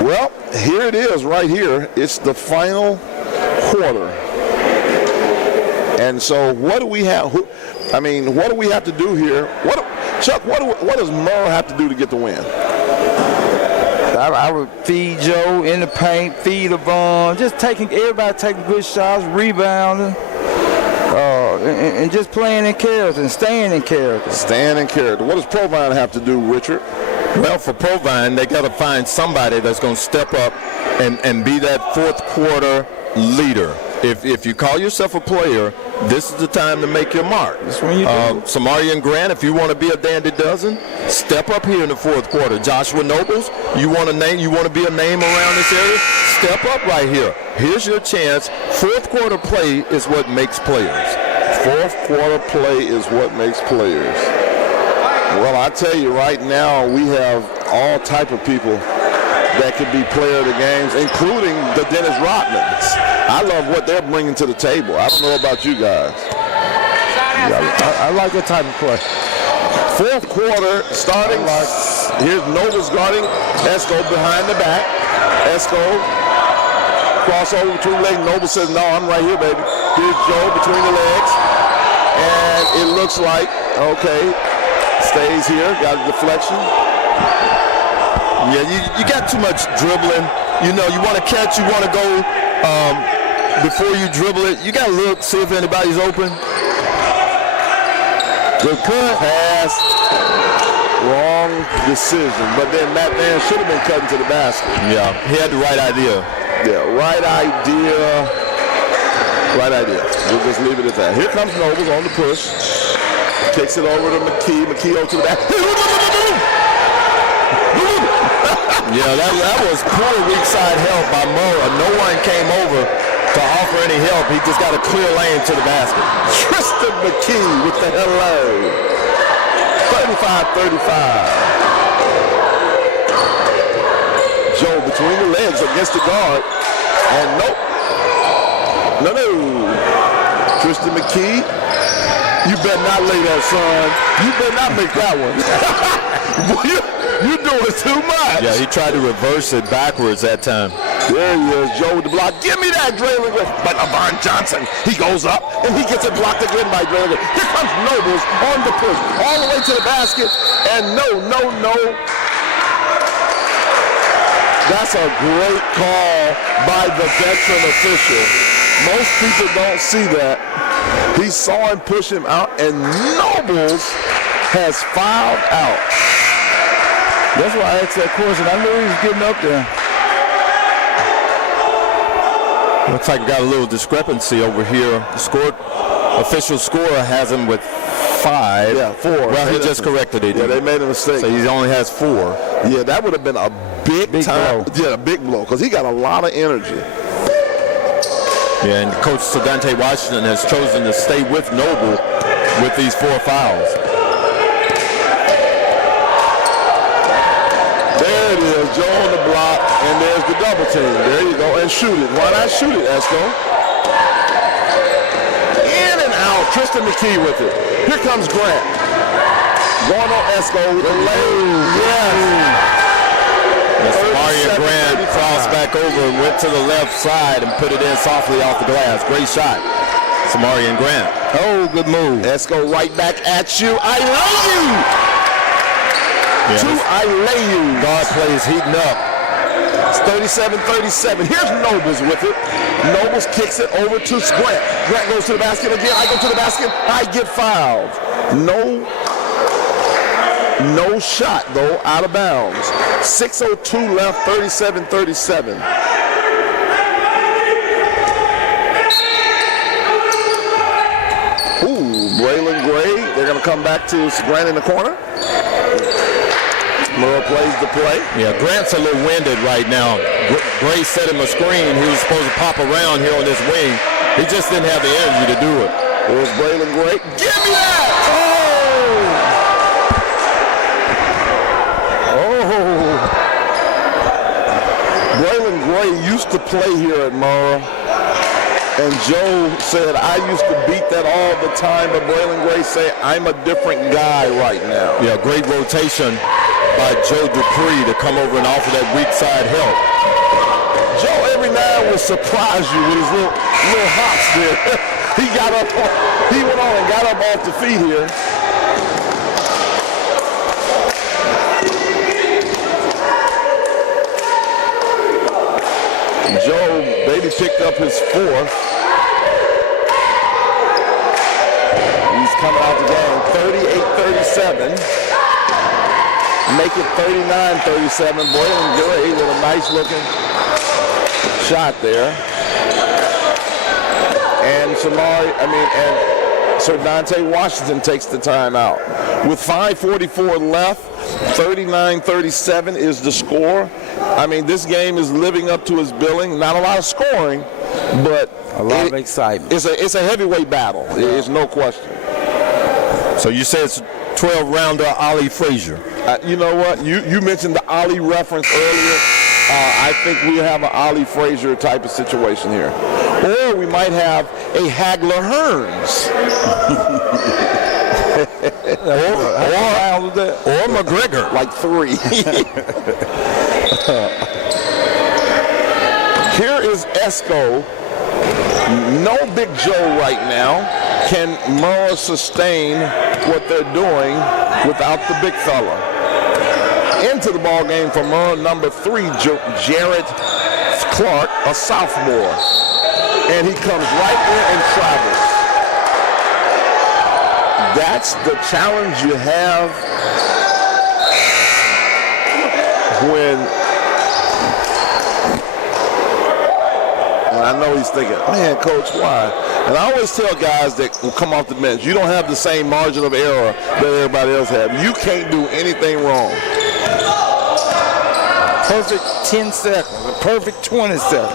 Well, here it is right here. It's the final quarter. And so what do we have? What do we have to do here? Chuck, what does Murrah have to do to get the win? I would feed Joe in the paint, feed Avon, just everybody taking good shots, rebounding, and just playing in character and staying in character. Staying in character. What does Provine have to do, Richard? Well, for Provine, they got to find somebody that's going to step up and be that fourth quarter leader. If you call yourself a player, this is the time to make your mark. That's when you do. Samarian Grant, if you want to be a dandy dozen, step up here in the fourth quarter. Joshua Nobles, you want to be a name around this area, step up right here. Here's your chance. Fourth quarter play is what makes players. Fourth quarter play is what makes players. Well, I tell you right now, we have all type of people that could be player of the games, including the Dennis Rodmans. I love what they're bringing to the table. I don't know about you guys. I like that type of play. Fourth quarter starting. Here's Nobles guarding Esco behind the back. Esco crossover between legs. Nobles says, "No, I'm right here, baby." Here's Joe between the legs, and it looks like okay. Stays here, got a deflection. Yeah, you got too much dribbling. You know, you want to catch, you want to go before you dribble it. You got to look, see if anybody's open. Good cut. Pass. Wrong decision. But then Matt Van should have been cutting to the basket. Yeah, he had the right idea. Yeah, right idea. Right idea. We'll just leave it at that. Here comes Nobles on the push. Kicks it over to McKee. McKee over to the back. Yeah, that was poor weak side help by Murrah. No one came over to offer any help. He just got a clear lane to the basket. Tristan McKee with the hello. 35-35. Joe between the legs against the guard. And nope. No. Tristan McKee. You better not lay that, son. You better not make that one. You're doing too much. Yeah, he tried to reverse it backwards that time. There he is, Joe with the block. Give me that, Draylon. But Avon Johnson, he goes up, and he gets it blocked again by Draylon. Here comes Nobles on the push, all the way to the basket. And no. That's a great call by the veteran official. Most people don't see that. He saw him push him out, and Nobles has fouled out. That's why I asked that question. I knew he was getting up there. Looks like we got a little discrepancy over here. The official scorer has him with 5. Yeah, 4. Well, he just corrected it. Yeah, they made a mistake. So he only has 4. Yeah, that would have been a big time. blow. Yeah, a big blow because he got a lot of energy. Yeah, and Coach Dante Washington has chosen to stay with Noble with these 4 fouls. There it is, Joe on the block, and there's the double team. There you go, and shoot it. Why not shoot it, Esco? In and out, Tristan McKee with it. Here comes Grant. Going on Esco with the lane. Yes. Mario Grant crossed back over and went to the left side and put it in softly off the glass. Great shot. Samarian Grant. Oh, good move. Esco right back at you. I lay you. Yeah, I lay you. guard plays heating up. It's 37-37. Here's Nobles with it. Nobles kicks it over to Grant. Grant goes to the basket again. I go to the basket. I get fouled. No shot, though, out of bounds. 6:02 left, 37-37. Ooh, Braylon Gray. They're going to come back to Grant in the corner. Murrah plays the play. Yeah, Grant's a little winded right now. Gray set him a screen. He was supposed to pop around here on this wing. He just didn't have the energy to do it. There's Braylon Gray. Give me that! Braylon Gray used to play here at Murrah, and Joe said, I used to beat that all the time, but Braylon Gray said, I'm a different guy right now. Yeah, great rotation by Joe Dupree to come over and offer that weak side help. Joe every now will surprise you with his little hops there. He went on and got up off the feet here. Joe maybe picked up his 4th. He's coming out the game 38-37. Make it 39-37. Braylon Gray with a nice looking shot there. And Sir Dante Washington takes the timeout. With 5:44 left, 39-37 is the score. I mean, this game is living up to its billing. Not a lot of scoring, but a lot of excitement. It's a heavyweight battle. There's no question. So you said it's 12-rounder Ali Frazier. You know what? You mentioned the Ali reference earlier. I think we have an Ali Frazier type of situation here. Or we might have a Hagler Hearns. or McGregor. Like 3. Here is Esco. No Big Joe right now. Can Murrah sustain what they're doing without the big fella? Into the ball game for Murrah, number 3, Jared Clark, a sophomore. And he comes right in and travels. That's the challenge you have when I know he's thinking, man, Coach, why? And I always tell guys that will come off the bench, you don't have the same margin of error that everybody else has. You can't do anything wrong. Perfect 10 seconds, a perfect 20 seconds.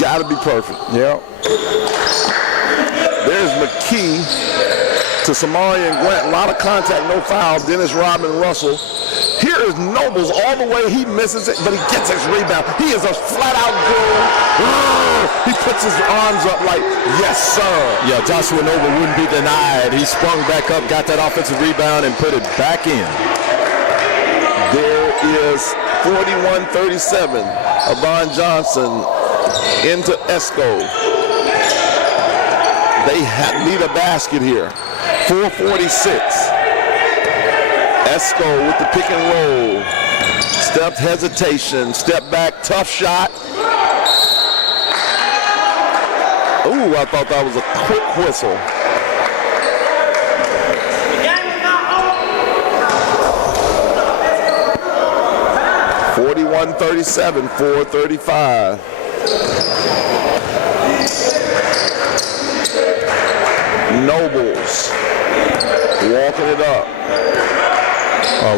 Got to be perfect. Yep. There's McKee to Samari and Grant. A lot of contact, no foul. Dennis Rodman Russell. Here is Nobles all the way. He misses it, but he gets his rebound. He is a flat-out goal. He puts his arms up like, yes, sir. Yeah, Joshua Noble wouldn't be denied. He sprung back up, got that offensive rebound, and put it back in. There is 41-37. Avon Johnson into Esco. They need a basket here. 4:46. Esco with the pick and roll. Step hesitation. Step back. Tough shot. Ooh, I thought that was a quick whistle. 41-37, 4:35. Nobles walking it up.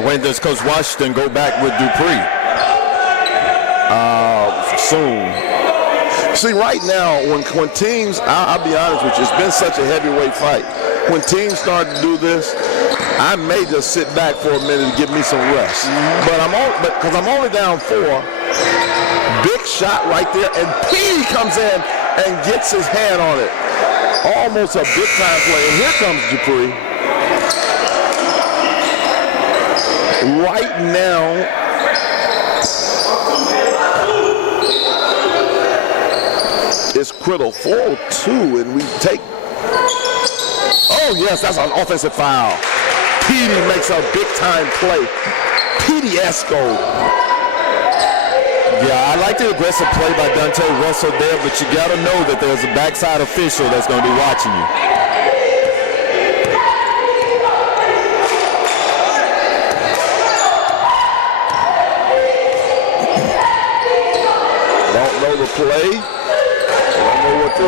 When does Coach Washington go back with Dupree? Soon. See, right now, when teams, I'll be honest with you, it's been such a heavyweight fight. When teams start to do this, I may just sit back for a minute and give me some rest. But because I'm only down 4, big shot right there, and P comes in and gets his hand on it. Almost a big time play. And here comes Dupree. Right now, it's critical. 4-2, and we take. Oh yes, that's an offensive foul. Petey makes a big time play. Petey Esco. Yeah, I like the aggressive play by Dante Russell there, but you got to know that there's a backside official that's going to be watching you. Don't know the play. Don't know what to.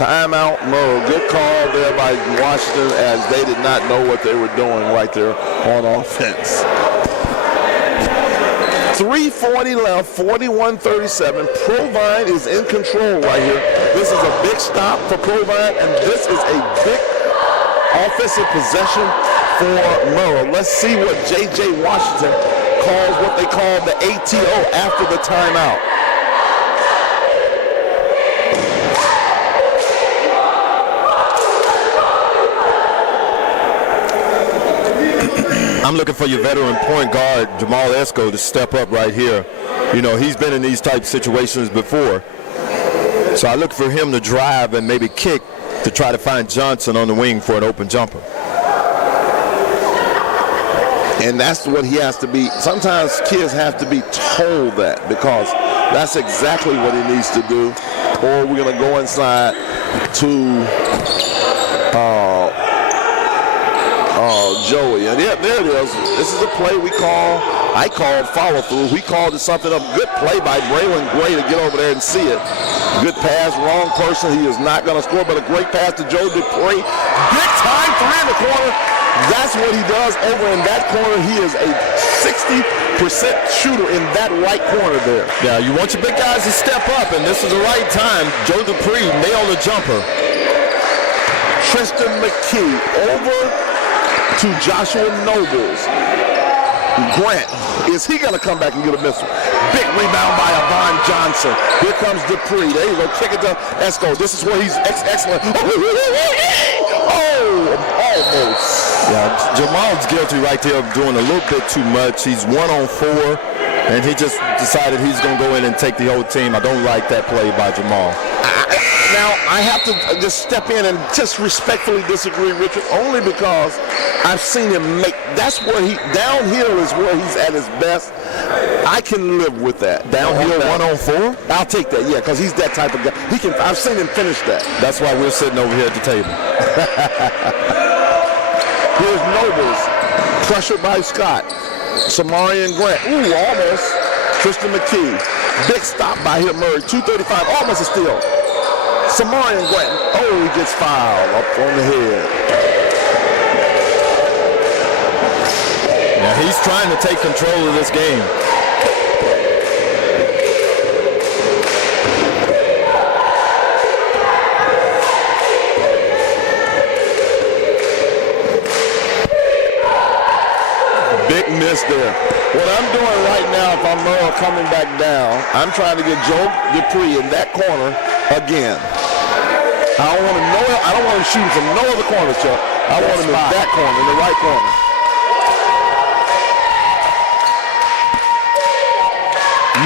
Timeout, Murrah. Good call there by Washington, as they did not know what they were doing right there on offense. 3:40 left, 41-37. Provine is in control right here. This is a big stop for Provine, and this is a big offensive possession for Murrah. Let's see what J.J. Washington calls, what they call the ATO after the timeout. I'm looking for your veteran point guard, Jamal Esco, to step up right here. You know, he's been in these type situations before. So I look for him to drive and maybe kick to try to find Johnson on the wing for an open jumper. And that's what he has to be. Sometimes kids have to be told that, because that's exactly what he needs to do. Or we're going to go inside to Joey. And yeah, there it is. This is a play I called follow through. We called it something up. Good play by Braylon Gray to get over there and see it. Good pass, wrong person. He is not going to score, but a great pass to Joe Dupree. Big time 3 in the corner. That's what he does over in that corner. He is a 60% shooter in that right corner there. Yeah, you want your big guys to step up, and this is the right time. Joe Dupree nailed the jumper. Tristan McKee over to Joshua Nobles. Grant, is he going to come back and get a missile? Big rebound by Avon Johnson. Here comes Dupree. There you go. Kick it to Esco. This is where he's excellent. Oh, almost. Yeah, Jamal's guilty right there of doing a little bit too much. He's 1 on 4, and he just decided he's going to go in and take the whole team. I don't like that play by Jamal. Now, I have to just step in and just respectfully disagree, Richard, only because I've seen him make, that's where downhill is where he's at his best. I can live with that. Downhill 1 on 4? I'll take that, yeah, because he's that type of guy. I've seen him finish that. That's why we're sitting over here at the table. Here's Nobles, pressured by Scott. Samarian Grant, ooh, almost. Tristan McKee, big stop by here, Murray, 2:35, almost a steal. Samarian Grant, oh, he gets fouled up on the head. Now he's trying to take control of this game. Big miss there. What I'm doing right now, if I'm Murrah coming back down, I'm trying to get Joe Dupree in that corner again. I don't want him shooting from no other corner, Chuck. I want him in that corner, in the right corner.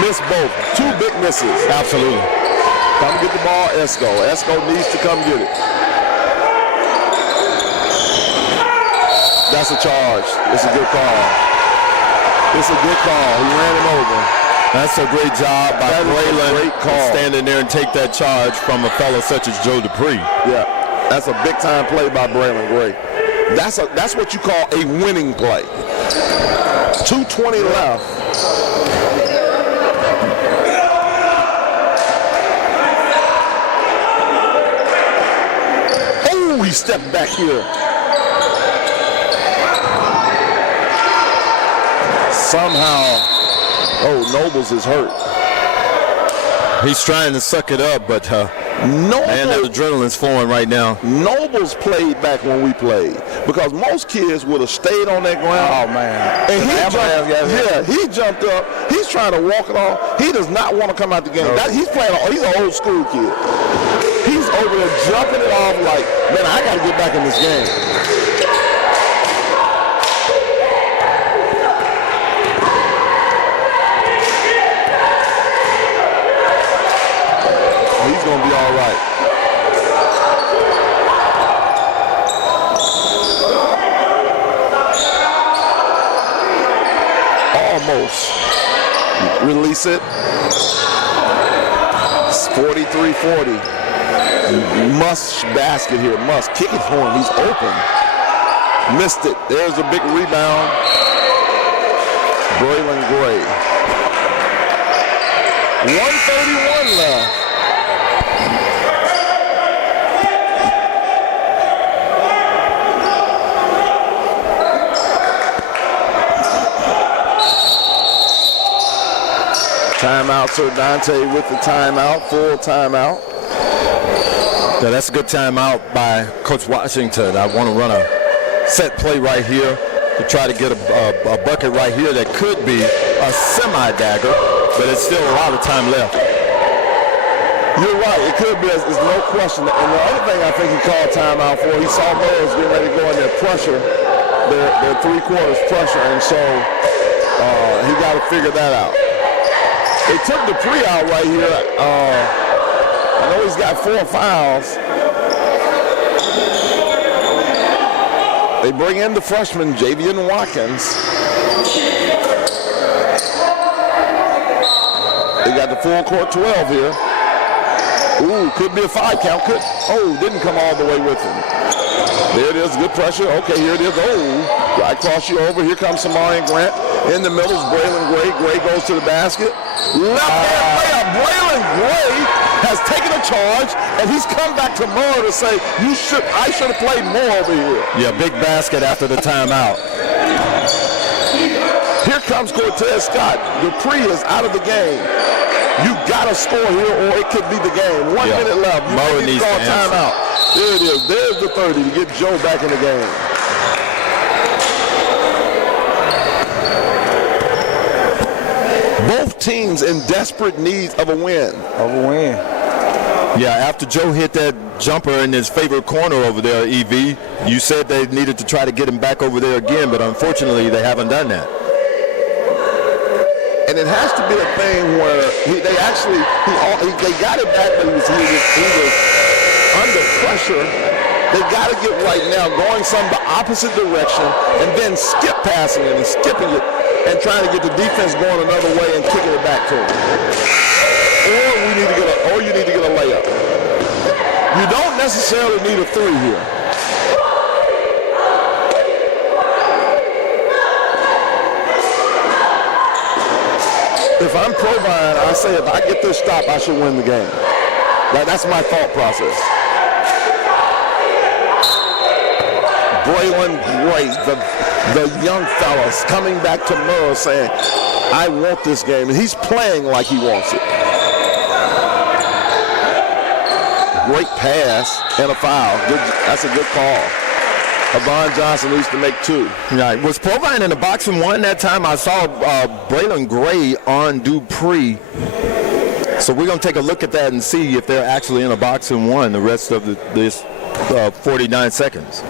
Miss both. 2 big misses. Absolutely. Come get the ball, Esco. Esco needs to come get it. That's a charge. It's a good call. It's a good call. He ran him over. That's a great job by Braylon standing there and take that charge from a fellow such as Joe Dupree. Yeah, that's a big time play by Braylon Gray. That's what you call a winning play. 2:20 left. Oh, he stepped back here. Somehow, Nobles is hurt. He's trying to suck it up, but man, that adrenaline's flowing right now. Nobles played back when we played because most kids would have stayed on that ground. Oh, man. And he jumped up. He's trying to walk it off. He does not want to come out the game. No. He's an old school kid. He's over there jumping it off like, man, I got to get back in this game. He's going to be all right. Almost. Release it. It's 43-40. Must basket here. Must kick it for him. He's open. Missed it. There's a big rebound. Braylon Gray. 1:31 left. Timeout, Sir Dante with the timeout, full timeout. Yeah, that's a good timeout by Coach Washington. I want to run a set play right here to try to get a bucket right here that could be a semi-dagger, but it's still a lot of time left. You're right, it could be, there's no question. And the other thing I think he called timeout for, he saw Murrah getting ready to go in their pressure, their three-quarters pressure, and so he got to figure that out. They took Dupree out right here. I know he's got 4 fouls. They bring in the freshman, Javian Watkins. They got the full court 12 here. Ooh, could be a 5 count. Didn't come all the way with him. There it is, good pressure. Okay, here it is. I cross you over. Here comes Samarian Grant. In the middle is Braylon Gray. Gray goes to the basket. Left-hand layup. Braylon Gray has taken a charge, and he's come back to Murrah to say, I should have played more over here. Yeah, big basket after the timeout. Here comes Cortez Scott. Dupree is out of the game. You got to score here, or it could be the game. 1 minute left. Murrah needs to call timeout. There it is. There's the 30 to get Joe back in the game. Both teams in desperate need of a win. Yeah, after Joe hit that jumper in his favorite corner over there, EV, you said they needed to try to get him back over there again, but unfortunately they haven't done that. And it has to be a thing where they got it back, but he was under pressure. They got to get right now going the opposite direction and then skip passing it and skipping it and trying to get the defense going another way and kicking it back to him. Or you need to get a layup. You don't necessarily need a 3 here. If I'm Provine, I say if I get this stop, I should win the game. That's my thought process. Braylon Gray, the young fellas coming back to Murrah saying, I want this game. And he's playing like he wants it. Great pass and a foul. That's a good call. Avon Johnson needs to make 2. Right. Was Provine in the box and 1 that time? I saw Braylon Gray on Dupree. So we're going to take a look at that and see if they're actually in a box and 1 the rest of this 49 seconds.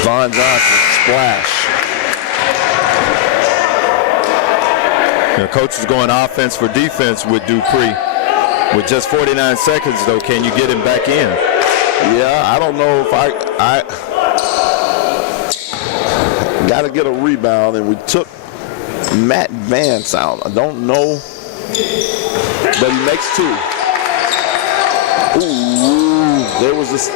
Avon Johnson, splash. Coach is going offense for defense with Dupree. With just 49 seconds, though, can you get him back in? Yeah, I don't know if I got to get a rebound, and we took Matt Vance out. I don't know, but he makes 2. Ooh, there was this.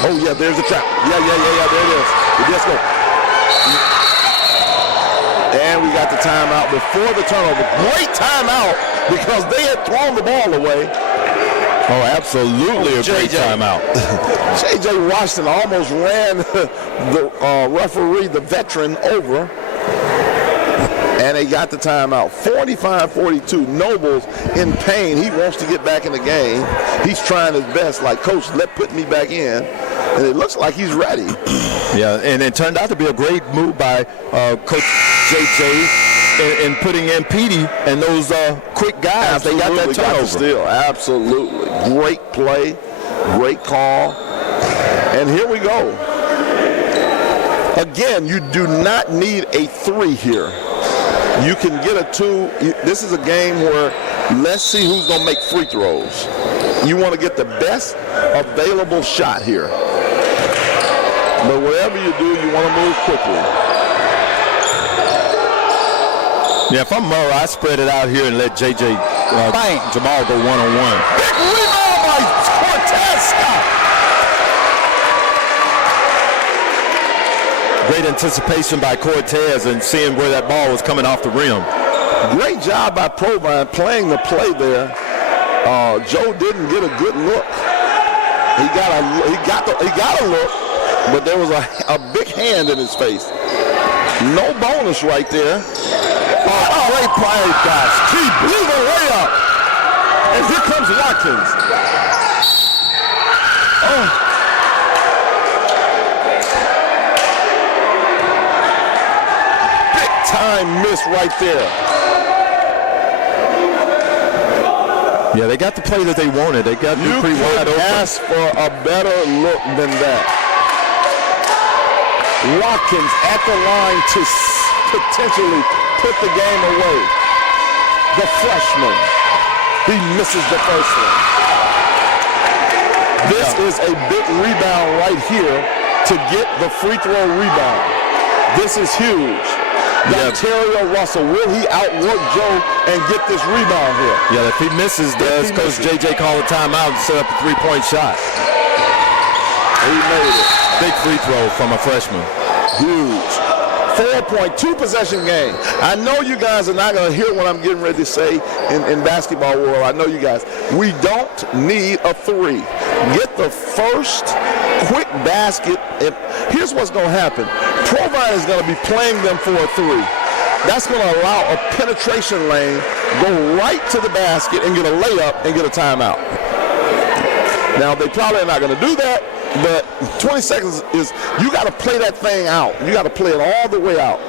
Oh, yeah, there's the trap. Yeah, there it is. Let's go. And we got the timeout before the turnover. Great timeout because they had thrown the ball away. Oh, absolutely a great timeout. J.J. Washington almost ran the referee, the veteran, over. And they got the timeout. 45-42. Nobles in pain. He wants to get back in the game. He's trying his best, like, Coach, put me back in. And it looks like he's ready. Yeah, and it turned out to be a great move by Coach J.J. in putting in Petey and those quick guys. Absolutely. They got that turnover. Still, absolutely. Great play, great call. And here we go. Again, you do not need a 3 here. You can get a 2. This is a game where let's see who's going to make free throws. You want to get the best available shot here. But whatever you do, you want to move quickly. Yeah, if I'm Murrah, I spread it out here and let J.J. Jamal go one-on-one. Big rebound by Cortez Scott. Great anticipation by Cortez and seeing where that ball was coming off the rim. Great job by Provine playing the play there. Joe didn't get a good look. He got a look, but there was a big hand in his face. No bonus right there. Great play, guys. He blew the way up. And here comes Watkins. Big time miss right there. Yeah, they got the play that they wanted. They got You pretty wide couldn't open. ask for a better look than that. Watkins at the line to potentially put the game away. The freshman. He misses the first one. This is a big rebound right here to get the free throw rebound. This is huge. Ontario Russell, will he outwork Joe and get this rebound here? Yeah, if he misses, does Coach J.J. call a timeout and set up a three-point shot? He made it. Big free throw from a freshman. Huge. 4-point, 2-possession game. I know you guys are not going to hear what I'm getting ready to say in basketball world. I know you guys. We don't need a 3. Get the first quick basket. Here's what's going to happen. Provine is going to be playing them for a 3. That's going to allow a penetration lane, go right to the basket and get a layup and get a timeout. Now, they probably are not going to do that, but 20 seconds is, you got to play that thing out. You got to play it all the way out.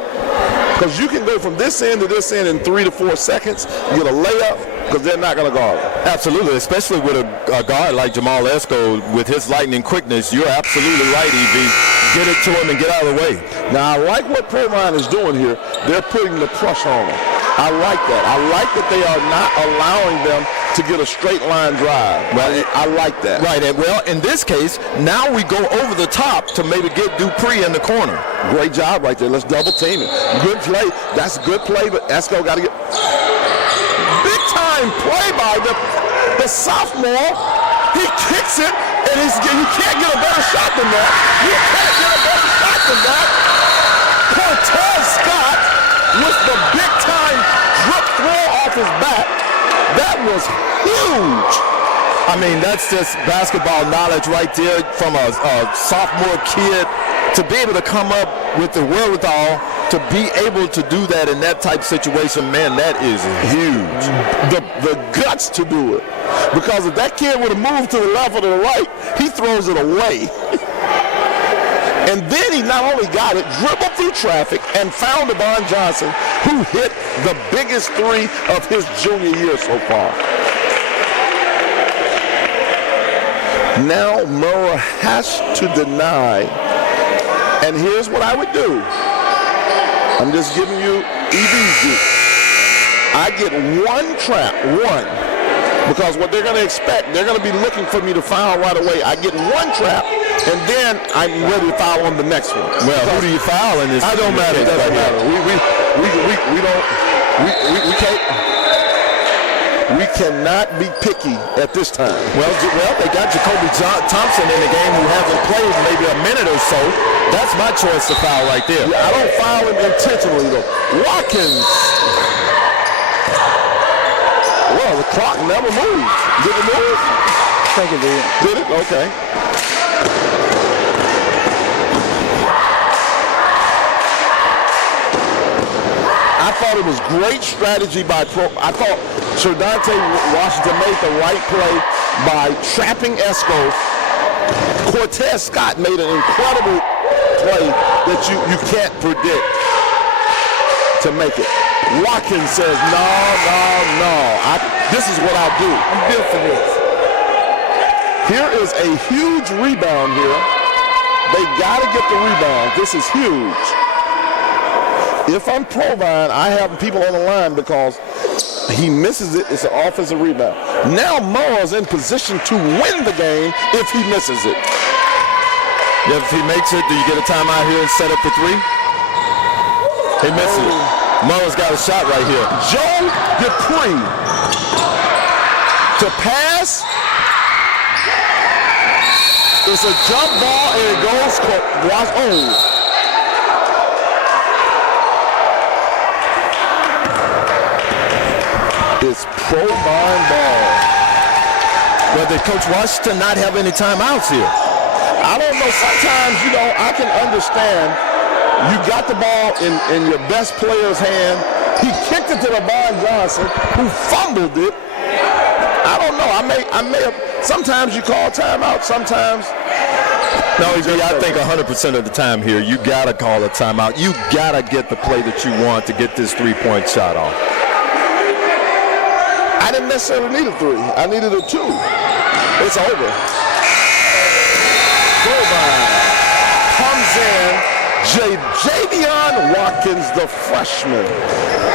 Because you can go from this end to this end in 3 to 4 seconds, get a layup, because they're not going to guard it. Absolutely, especially with a guard like Jamal Esco with his lightning quickness. You're absolutely right, E.V. Get it to him and get out of the way. Now, I like what Provine is doing here. They're putting the pressure on them. I like that. I like that they are not allowing them to get a straight line drive. Right. I like that. Right, and well, in this case, now we go over the top to maybe get Dupree in the corner. Great job right there. Let's double team it. Good play. That's a good play, but Esco got to get... Big time play by the sophomore. He kicks it, and you can't get a better shot than that. You can't get a better shot than that. Cortez Scott with the big time drip throw off his back. That was huge. I mean, that's just basketball knowledge right there from a sophomore kid to be able to come up with the wherewithal to be able to do that in that type of situation. Man, that is huge. The guts to do it. Because if that kid would have moved to the left or to the right, he throws it away. And then he not only got it, dribbled through traffic and found Devon Johnson, who hit the biggest 3 of his junior year so far. Now Murrah has to deny. And here's what I would do. I'm just giving you EVZ. I get one trap, because what they're going to expect, they're going to be looking for me to foul right away. I get one trap, and then I'm ready to foul on the next one. Well, who do you foul in this? I don't matter. It doesn't matter. We can't. We cannot be picky at this time. Well, they got Jacoby Thompson in the game who hasn't played maybe a minute or so. That's my choice to foul right there. Yeah, I don't foul him intentionally, though. Watkins. Well, the clock never moved. Did it move? I think it did. Did it? Okay. I thought it was great strategy by I thought Sir Dante Washington made the right play by trapping Esco. Cortez Scott made an incredible play that you can't predict to make it. Watkins says, no. This is what I do. I'm built for this. Here is a huge rebound here. They got to get the rebound. This is huge. If I'm Provine, I have people on the line because he misses it. It's an offensive rebound. Now Murrah's in position to win the game if he misses it. If he makes it, do you get a timeout here and set up the three? He misses it. Murrah's got a shot right here. Joe Dupree to pass. It's a jump ball and it goes. It's Provine ball. But did Coach Washington not have any timeouts here? I don't know. Sometimes, I can understand. You got the ball in your best player's hand. He kicked it to LeBron Johnson, who fumbled it. I don't know. I may have. Sometimes you call timeout. Sometimes. No, I think 100% of the time here, you got to call a timeout. You got to get the play that you want to get this three-point shot off. I didn't necessarily need a three. I needed a two. It's over. Provine comes in. Javion Watkins, the freshman.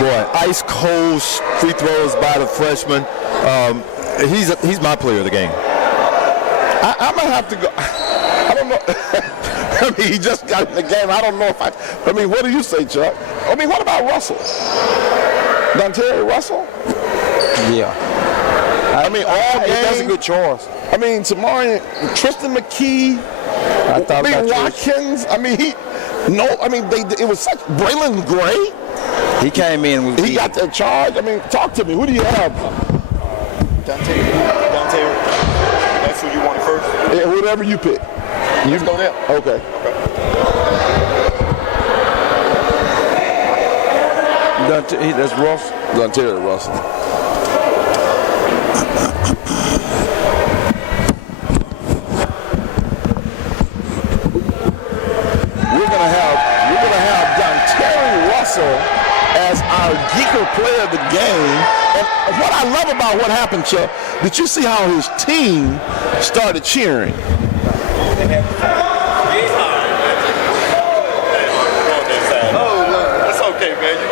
Boy, ice cold free throws by the freshman. He's my player of the game. I'm going to have to go. I don't know. I mean, he just got in the game. I don't know if I mean, what do you say, Chuck? I mean, what about Russell? Dontae Russell? Yeah. I mean, all game. That's a good choice. I mean, Tamarian, Tristan McKee, Watkins. I mean, it was such. Braylon Gray. He came in. He got the charge. I mean, talk to me. Who do you have? Dontae. That's who you want first? Yeah, whatever you pick. You go there. Okay. That's Russ. Dontae Russell. We're gonna have Dontae Russell as our geeker player of the game. And what I love about what happened, Chuck, did you see how his team started cheering? That's okay, man. You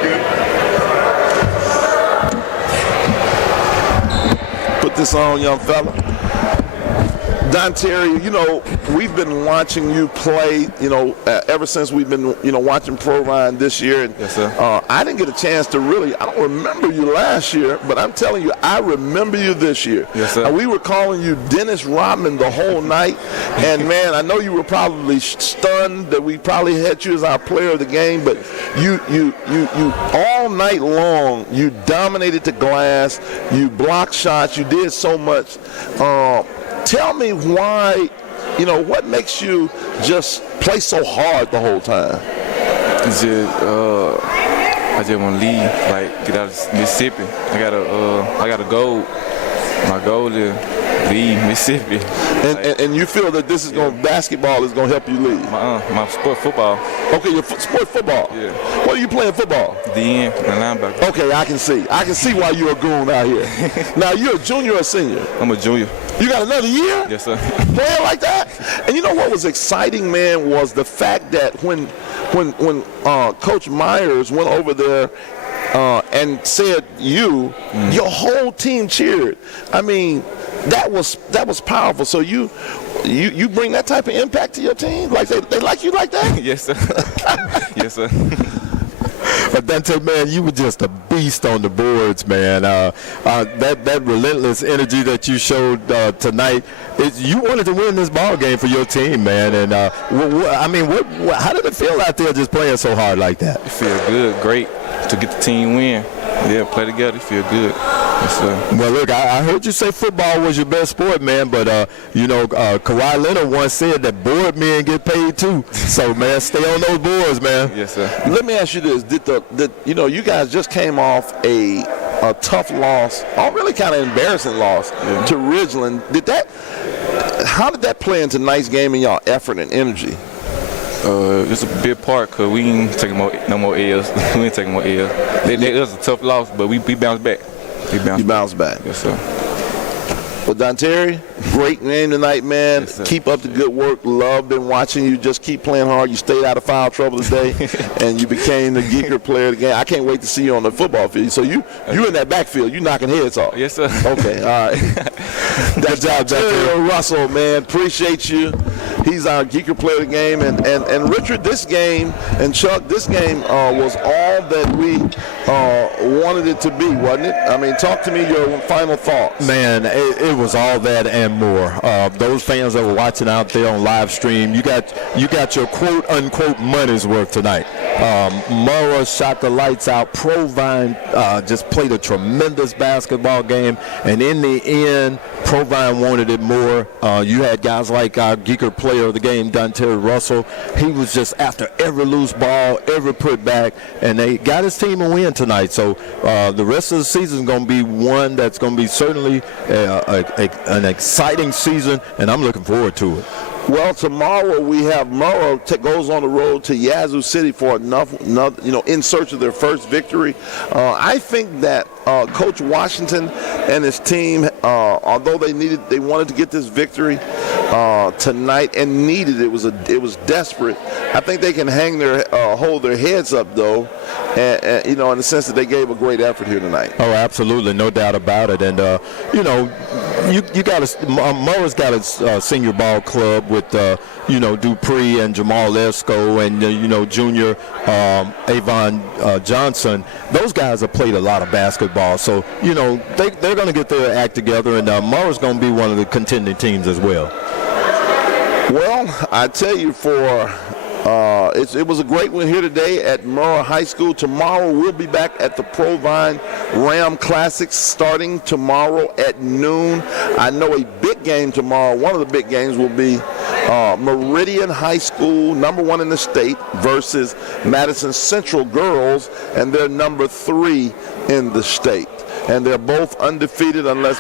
good. Put this on, young fella. Dontae, we've been watching you play, ever since we've been, watching Provine this year. And, yes, sir. I didn't get a chance to I don't remember you last year, but I'm telling you, I remember you this year. Yes, sir. And we were calling you Dennis Rodman the whole night. And, man, I know you were probably stunned that we probably had you as our player of the game, but you all night long, you dominated the glass, you blocked shots, you did so much. Tell me why, what makes you just play so hard the whole time? It's just, I just want to leave, get out of Mississippi. I got a goal. My goal is leave Mississippi. And you feel that this is basketball is going to help you leave? My sport, football. Okay, your sport, football. Yeah. What are you playing football? DN, and linebacker. Okay, I can see why you're a goon out here. Now, you're a junior or a senior? I'm a junior. You got another year? Yes, sir. Playing like that? And you know what was exciting, man, was the fact that when Coach Myers went over there and said your whole team cheered. I mean, that was powerful. So you bring that type of impact to your team? Like they like you like that? Yes, sir. Yes, sir. But Dante, man, you were just a beast on the boards, man. That relentless energy that you showed tonight, you wanted to win this ball game for your team, man. And how did it feel out there just playing so hard like that? It feels good, great to get the team win. Yeah, play together, feel good. Yes, sir. Well, look, I heard you say football was your best sport, man, but, Kawhi Leonard once said that board men get paid too. So, man, stay on those boards, man. Yes, sir. Let me ask you this. You guys just came off a tough loss, a really kind of embarrassing loss to Ridgeland. How did that play into tonight's game and y'all effort and energy? It's a big part because we ain't taking no more L's. We ain't taking more L's. It was a tough loss, but we bounced back. You bounced back. Yes, sir. Well, Donterry, great game tonight, man. Yes, keep up the good work. Love been watching you. Just keep playing hard. You stayed out of foul trouble today, and you became the geeker player of the game. I can't wait to see you on the football field. So you in that backfield. You knocking heads off. Yes, sir. Okay, all right. That job, Donterry Russell, man. Appreciate you. He's our geeker player of the game. And Richard, this game, and Chuck, this game was all that we wanted it to be, wasn't it? I mean, talk to me your final thoughts. Man, it was all that and more. Those fans that were watching out there on live stream, you got your quote unquote money's worth tonight. Murrah shot the lights out. Provine just played a tremendous basketball game, and in the end, Provine wanted it more. You had guys like our geeker player of the game, Donterry Russell. He was just after every loose ball, every putback, and they got his team a win tonight. So the rest of the season is going to be one that's going to be certainly an exciting season, and I'm looking forward to it. Well, tomorrow we have Murrah goes on the road to Yazoo City for another, in search of their first victory. I think that Coach Washington and his team, although they wanted to get this victory tonight and needed it was desperate. I think they can hold their heads up though, and in the sense that they gave a great effort here tonight. Oh, absolutely, no doubt about it. And Murrah's got a senior ball club with Dupree and Jamal Esco and junior Avon Johnson. Those guys have played a lot of basketball, so they're going to get their act together, and Murrah's going to be one of the contending teams as well. Well, I tell you, it was a great win here today at Murrah High School. Tomorrow we'll be back at the Provine Ram Classics starting tomorrow at noon. I know a big game tomorrow. One of the big games will be Meridian High School, number 1 in the state, versus Madison Central Girls, and they're number 3 in the state. And they're both undefeated unless